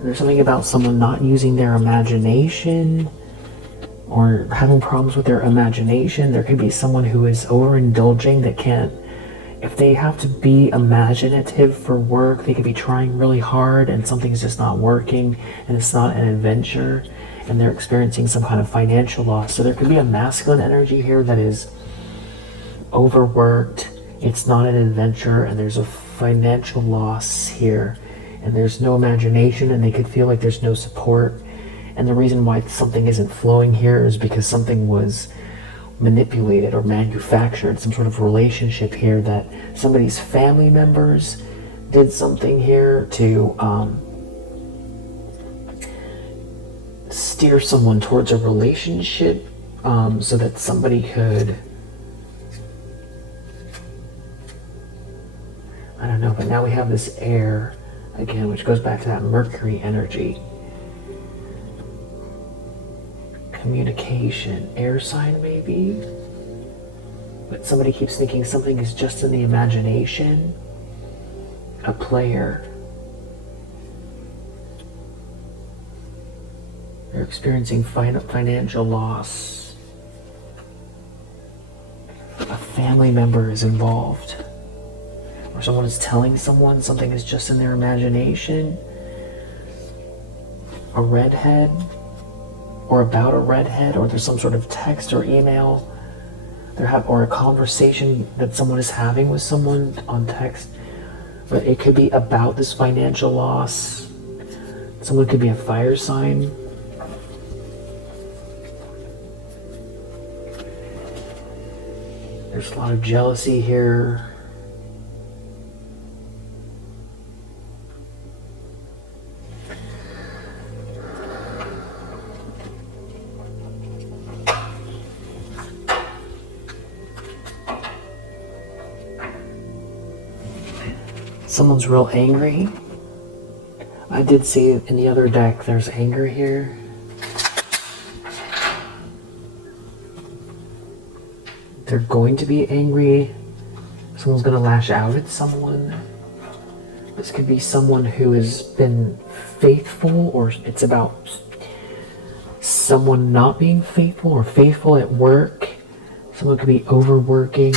There's something about someone not using their imagination or having problems with their imagination. There could be someone who is overindulging that can't, if they have to be imaginative for work, they could be trying really hard and something's just not working and it's not an adventure and they're experiencing some kind of financial loss. So there could be a masculine energy here that is overworked. It's not an adventure and there's a financial loss here. and there's no imagination, and they could feel like there's no support. And the reason why something isn't flowing here is because something was manipulated or manufactured, some sort of relationship here that somebody's family members did something here to steer someone towards a relationship, so that somebody could, I don't know, but now we have this air again, which goes back to that Mercury energy. Communication, air sign maybe, but somebody keeps thinking something is just in the imagination. A player, they're experiencing financial loss. A family member is involved, or someone is telling someone something is just in their imagination. A redhead, or about a redhead, or there's some sort of text or email or a conversation that someone is having with someone on text, but it could be about this financial loss. Someone could be a fire sign. There's a lot of jealousy here. Someone's real angry. I did see in the other deck there's anger here. They're going to be angry. Someone's going to lash out at someone. This could be someone who has been faithful, or it's about someone not being faithful or faithful at work. Someone could be overworking.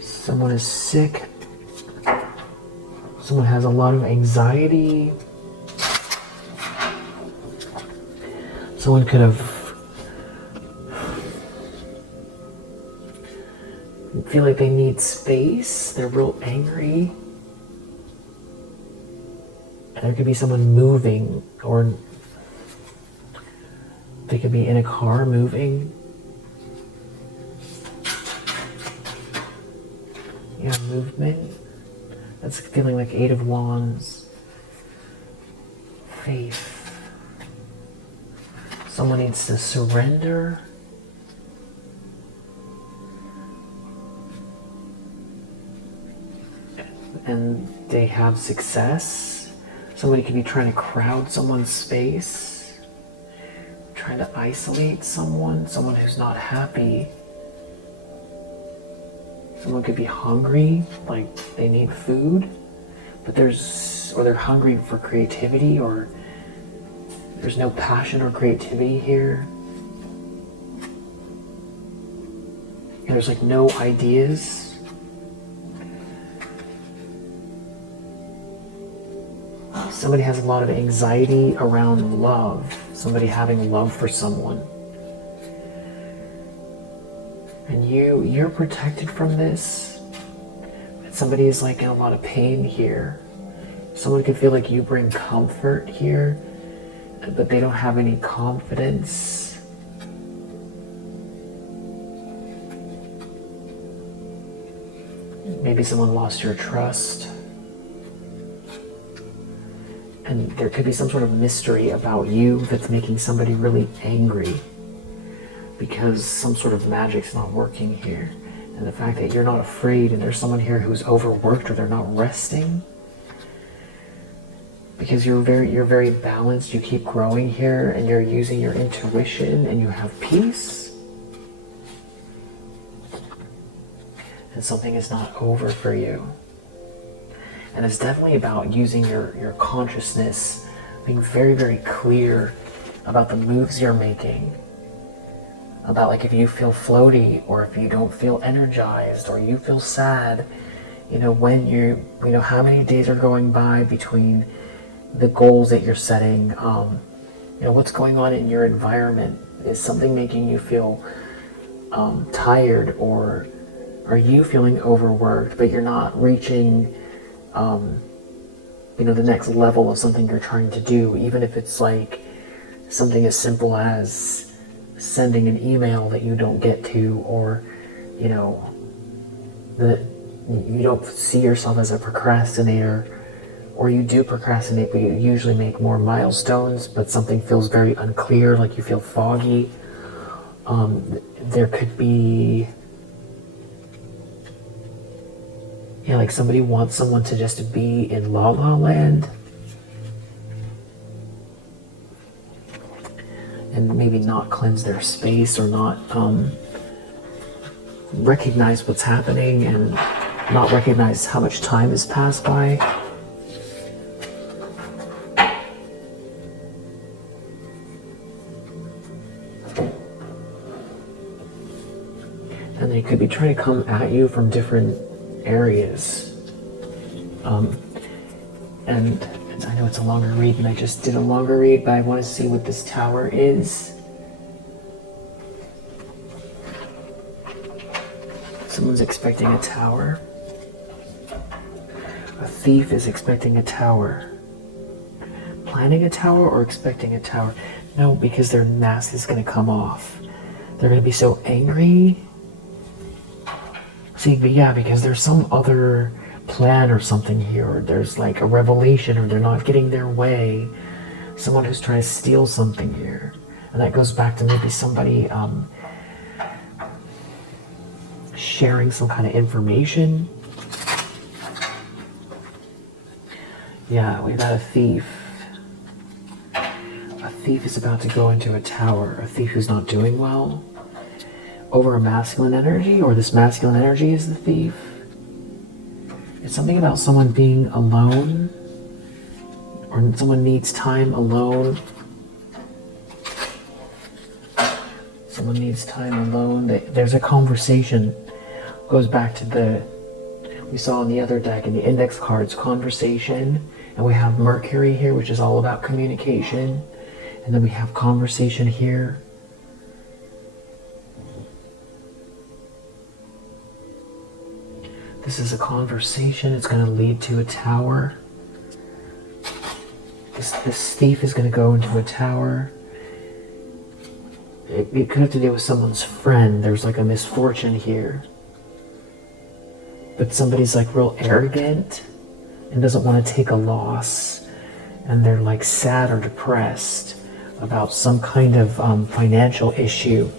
Someone is sick. Someone has a lot of anxiety. Someone could have feel like they need space. They're real angry. And there could be someone moving, or they could be in a car moving. Yeah, movement. That's feeling like Eight of Wands. Faith. Someone needs to surrender. And they have success. Somebody could be trying to crowd someone's space. Trying to isolate someone who's not happy. Someone could be hungry, like they need food, but they're hungry for creativity, or there's no passion or creativity here. And there's like no ideas. Somebody has a lot of anxiety around love, somebody having love for someone. And you're protected from this, but somebody is like in a lot of pain here. Someone could feel like you bring comfort here, but they don't have any confidence. Maybe someone lost your trust. And there could be some sort of mystery about you that's making somebody really angry, because some sort of magic's not working here. And the fact that you're not afraid, and there's someone here who's overworked, or they're not resting, because you're very balanced, you keep growing here, and you're using your intuition, and you have peace. And something is not over for you. And it's definitely about using your consciousness, being very, very clear about the moves you're making. About like if you feel floaty, or if you don't feel energized, or you feel sad, when how many days are going by between the goals that you're setting, what's going on in your environment. Is something making you feel tired, or are you feeling overworked, but you're not reaching the next level of something you're trying to do, even if it's like something as simple as sending an email that you don't get to, or that you don't see yourself as a procrastinator, or you do procrastinate but you usually make more milestones, but something feels very unclear, like you feel foggy. There could be like somebody wants someone to just be in La La Land and maybe not cleanse their space, or not recognize what's happening, and not recognize how much time has passed by. And they could be trying to come at you from different areas. And I know it's a longer read, and I just did a longer read, but I want to see what this tower is. Someone's expecting a tower. A thief is expecting a tower. Planning a tower or expecting a tower? No, because their mask is going to come off. They're going to be so angry. See, but yeah, because there's some other plan or something here, or there's like a revelation, or they're not getting their way. Someone who's trying to steal something here. And that goes back to maybe somebody sharing some kind of information. Yeah, we've got a thief. A thief is about to go into a tower. A thief who's not doing well. Over a masculine energy, or this masculine energy is the thief. It's something about someone being alone, or someone needs time alone. Someone needs time alone. There's a conversation. Goes back to we saw in the other deck, in the index cards, conversation. And we have Mercury here, which is all about communication. And then we have conversation here. This is a conversation. It's going to lead to a tower. This thief is going to go into a tower. It could have to do with someone's friend. There's like a misfortune here. But somebody's like real arrogant and doesn't want to take a loss. And they're like sad or depressed about some kind of financial issue.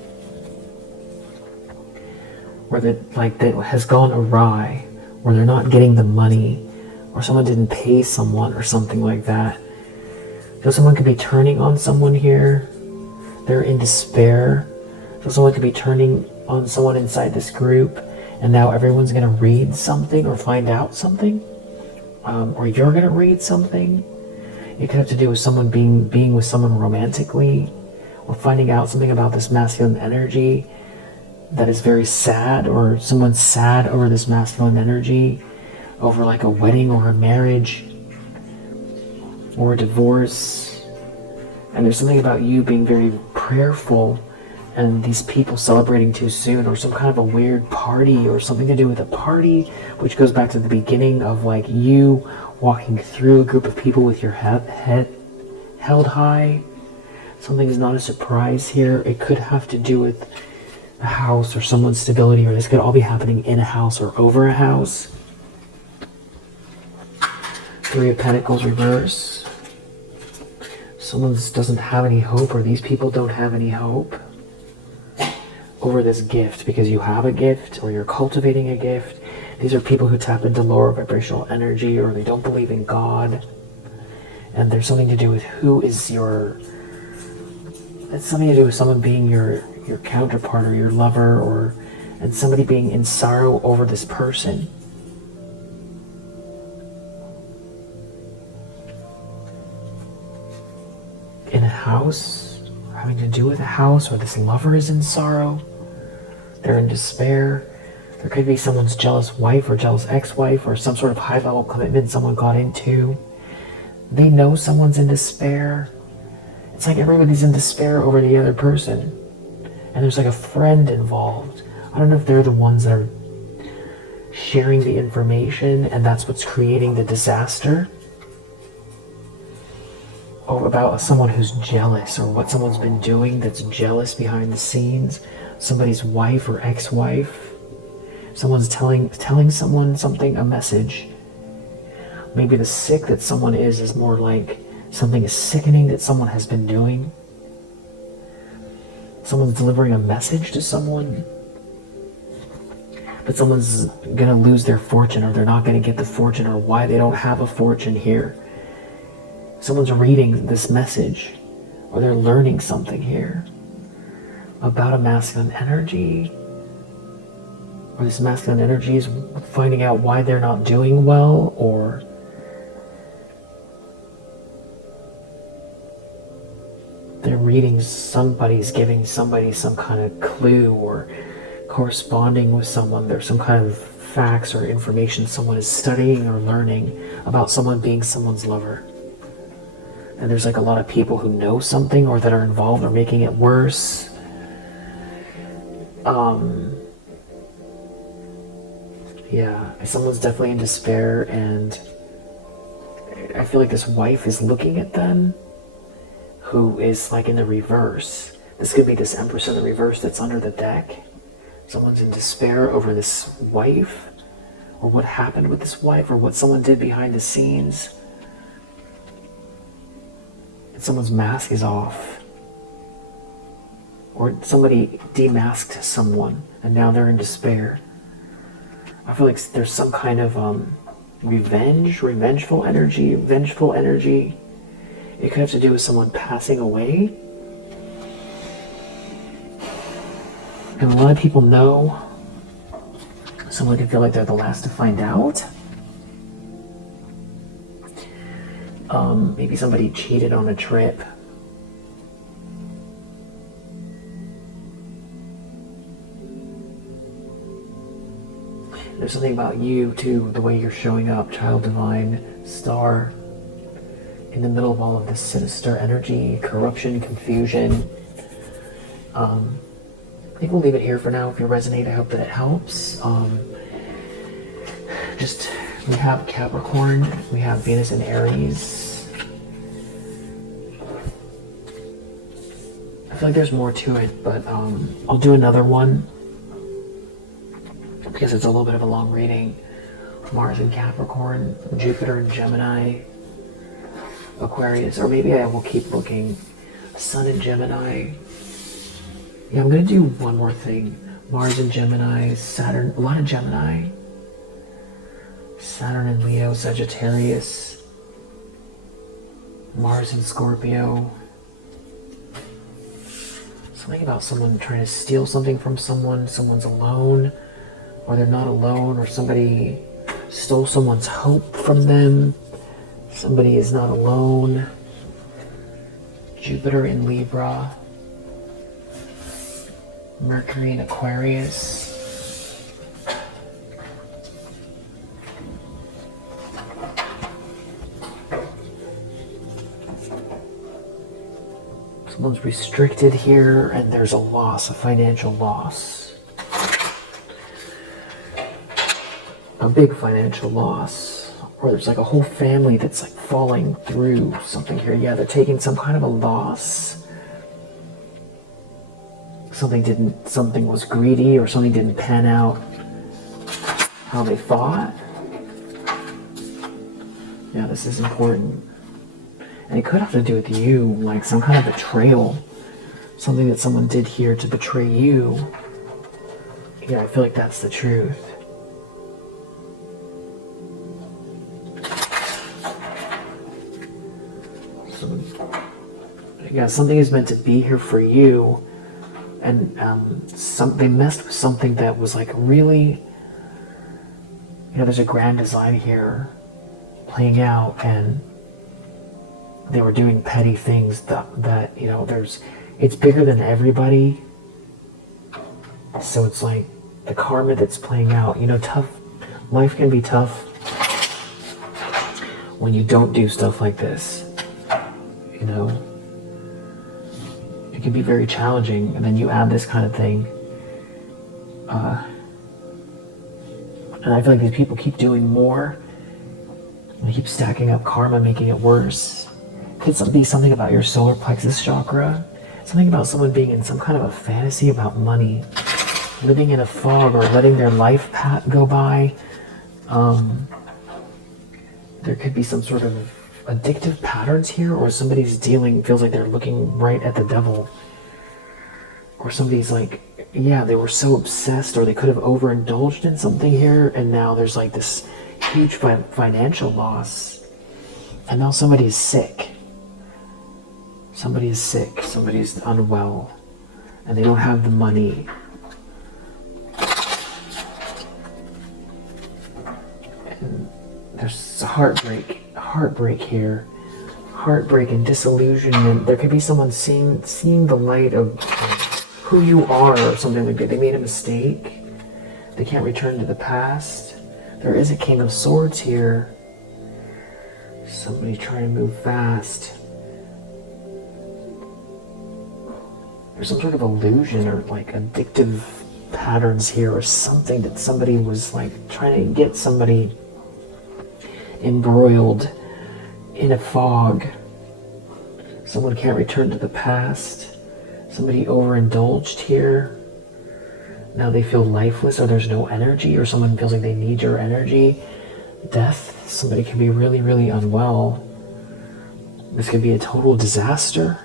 Where that has gone awry, where they're not getting the money, or someone didn't pay someone or something like that. So someone could be turning on someone here. They're in despair. So someone could be turning on someone inside this group, and now everyone's going to read something or find out something, or you're going to read something. It could have to do with someone being with someone romantically, or finding out something about this masculine energy that is very sad, or someone's sad over this masculine energy, over like a wedding or a marriage or a divorce. And there's something about you being very prayerful, and these people celebrating too soon, or some kind of a weird party, or something to do with a party, which goes back to the beginning of like you walking through a group of people with your head held high. Something is not a surprise here. It could have to do with a house or someone's stability, or this could all be happening in a house or over a house. Three of Pentacles reverse. Someone doesn't have any hope, or these people don't have any hope over this gift, because you have a gift, or you're cultivating a gift. These are people who tap into lower vibrational energy, or they don't believe in God. And there's something to do with it's something to do with someone being your counterpart, or your lover, and somebody being in sorrow over this person. In a house, having to do with a house, or this lover is in sorrow. They're in despair. There could be someone's jealous wife or jealous ex-wife, or some sort of high-level commitment someone got into. They know someone's in despair. It's like everybody's in despair over the other person. And there's like a friend involved. I don't know if they're the ones that are sharing the information, and that's what's creating the disaster. about someone who's jealous, or what someone's been doing that's jealous behind the scenes. Somebody's wife or ex-wife. Someone's telling someone something, a message. Maybe the sick that someone is more like something is sickening that someone has been doing. Someone's delivering a message to someone, but someone's gonna lose their fortune, or they're not gonna get the fortune, or why they don't have a fortune here. Someone's reading this message, or they're learning something here about a masculine energy, or this masculine energy is finding out why they're not doing well, or they're reading somebody's giving somebody some kind of clue, or corresponding with someone. There's some kind of facts or information someone is studying or learning about someone being someone's lover. And there's like a lot of people who know something, or that are involved, or making it worse. Yeah, someone's definitely in despair, and I feel like this wife is looking at them, who is like in the reverse. This could be this Empress in the reverse that's under the deck. Someone's in despair over this wife, or what happened with this wife, or what someone did behind the scenes. And someone's mask is off. Or somebody demasked someone, and now they're in despair. I feel like there's some kind of vengeful energy. It could have to do with someone passing away. And a lot of people know. Someone can feel like they're the last to find out. Maybe somebody cheated on a trip. There's something about you too, the way you're showing up, child divine, star, in the middle of all of this sinister energy, corruption, confusion. I think we'll leave it here for now. If you resonate, I hope that it helps. We have Capricorn, we have Venus in Aries. I feel like there's more to it, but I'll do another one, because it's a little bit of a long reading. Mars in Capricorn, Jupiter in Gemini, Aquarius, or maybe I will keep looking. Sun in Gemini. Yeah, I'm going to do one more thing. Mars in Gemini, Saturn, a lot of Gemini. Saturn in Leo, Sagittarius. Mars in Scorpio. Something about someone trying to steal something from someone. Someone's alone, or they're not alone, or somebody stole someone's hope from them. Somebody is not alone. Jupiter in Libra. Mercury in Aquarius. Someone's restricted here, and there's a loss, a financial loss. A big financial loss. Or there's like a whole family that's like falling through something here. Yeah, they're taking some kind of a loss. Something was greedy, or something didn't pan out how they thought. Yeah, this is important. And it could have to do with you, like some kind of betrayal. Something that someone did here to betray you. Yeah, I feel like that's the truth. Yeah, something is meant to be here for you, and they messed with something that was like really, there's a grand design here playing out, and they were doing petty things that it's bigger than everybody. So it's like the karma that's playing out. Life can be tough when you don't do stuff like this. It can be very challenging, and then you add this kind of thing. And I feel like these people keep doing more. They keep stacking up karma, making it worse. Could be something about your solar plexus chakra. Something about someone being in some kind of a fantasy about money. Living in a fog or letting their life path go by. There could be some sort of addictive patterns here, or somebody's feels like they're looking right at the devil. Or somebody's like, yeah, they were so obsessed, or they could have overindulged in something here, and now there's like this huge financial loss. And now somebody's sick. Somebody is sick, somebody's unwell, and they don't have the money. And there's heartbreak here. Heartbreak and disillusionment. There could be someone seeing the light of who you are, or something like that. They made a mistake. They can't return to the past. There is a King of Swords here. Somebody trying to move fast. There's some sort of illusion or like addictive patterns here, or something that somebody was like trying to get somebody embroiled in a fog. Someone can't return to the past. Somebody overindulged here. Now they feel lifeless, or there's no energy, or someone feels like they need your energy. Death. Somebody can be really, really unwell. This could be a total disaster.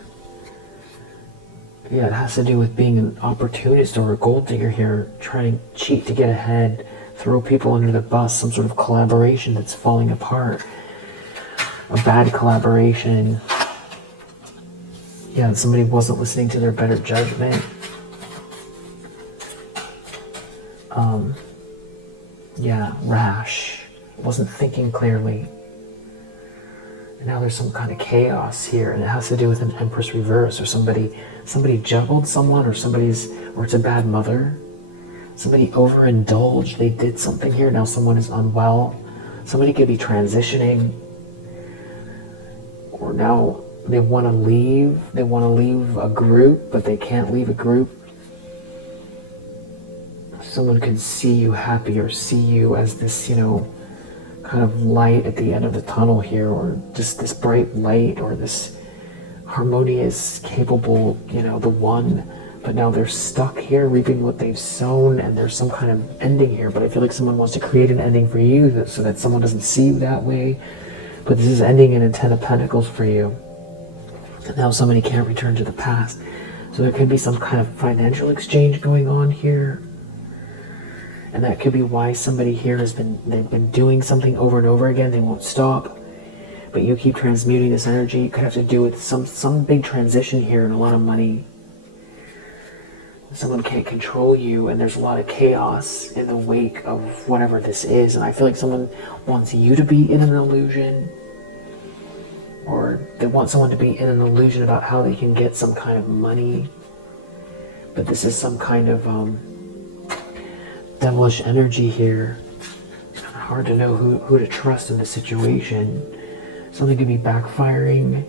Yeah, it has to do with being an opportunist or a gold digger here, trying to cheat to get ahead, throw people under the bus, some sort of collaboration that's falling apart. A bad collaboration. Yeah, somebody wasn't listening to their better judgment. Yeah, rash. Wasn't thinking clearly. And now there's some kind of chaos here, and it has to do with an Empress reverse, or somebody juggled someone, or it's a bad mother. Somebody overindulged, they did something here, now someone is unwell. Somebody could be transitioning, or now they want to leave a group, but they can't leave a group. Someone could see you happy, or see you as this, kind of light at the end of the tunnel here, or just this bright light, or this harmonious, capable, the one. But now they're stuck here reaping what they've sown, and there's some kind of ending here. But I feel like someone wants to create an ending for you so that someone doesn't see you that way. But this is ending in a Ten of Pentacles for you. And now somebody can't return to the past. So there could be some kind of financial exchange going on here. And that could be why somebody here they've been doing something over and over again. They won't stop. But you keep transmuting this energy. It could have to do with some big transition here and a lot of money. Someone can't control you, and there's a lot of chaos in the wake of whatever this is. And I feel like someone wants you to be in an illusion, or they want someone to be in an illusion about how they can get some kind of money. But this is some kind of devilish energy here. It's kind of hard to know who to trust in this situation. Something could be backfiring,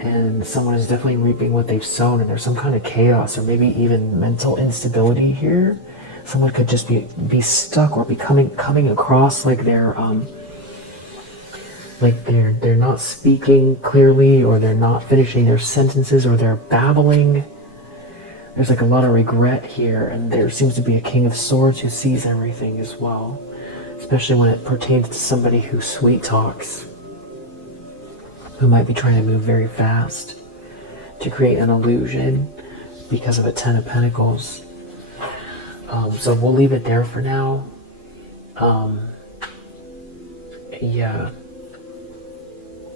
and someone is definitely reaping what they've sown, and there's some kind of chaos, or maybe even mental instability here. Someone could just be stuck, or be coming across like they're not speaking clearly, or they're not finishing their sentences, or they're babbling. There's like a lot of regret here, and there seems to be a King of Swords who sees everything as well, especially when it pertains to somebody who sweet talks, who might be trying to move very fast to create an illusion because of a Ten of Pentacles. So we'll leave it there for now. Yeah.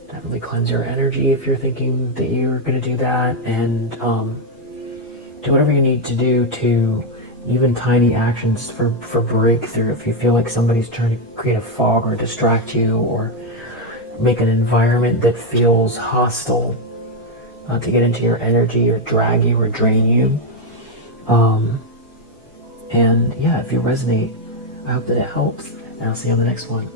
Definitely cleanse your energy if you're thinking that you're going to do that, and do whatever you need to do to even tiny actions for breakthrough. If you feel like somebody's trying to create a fog or distract you, or make an environment that feels hostile to get into your energy or drag you or drain you. And yeah, if you resonate, I hope that it helps, and I'll see you on the next one.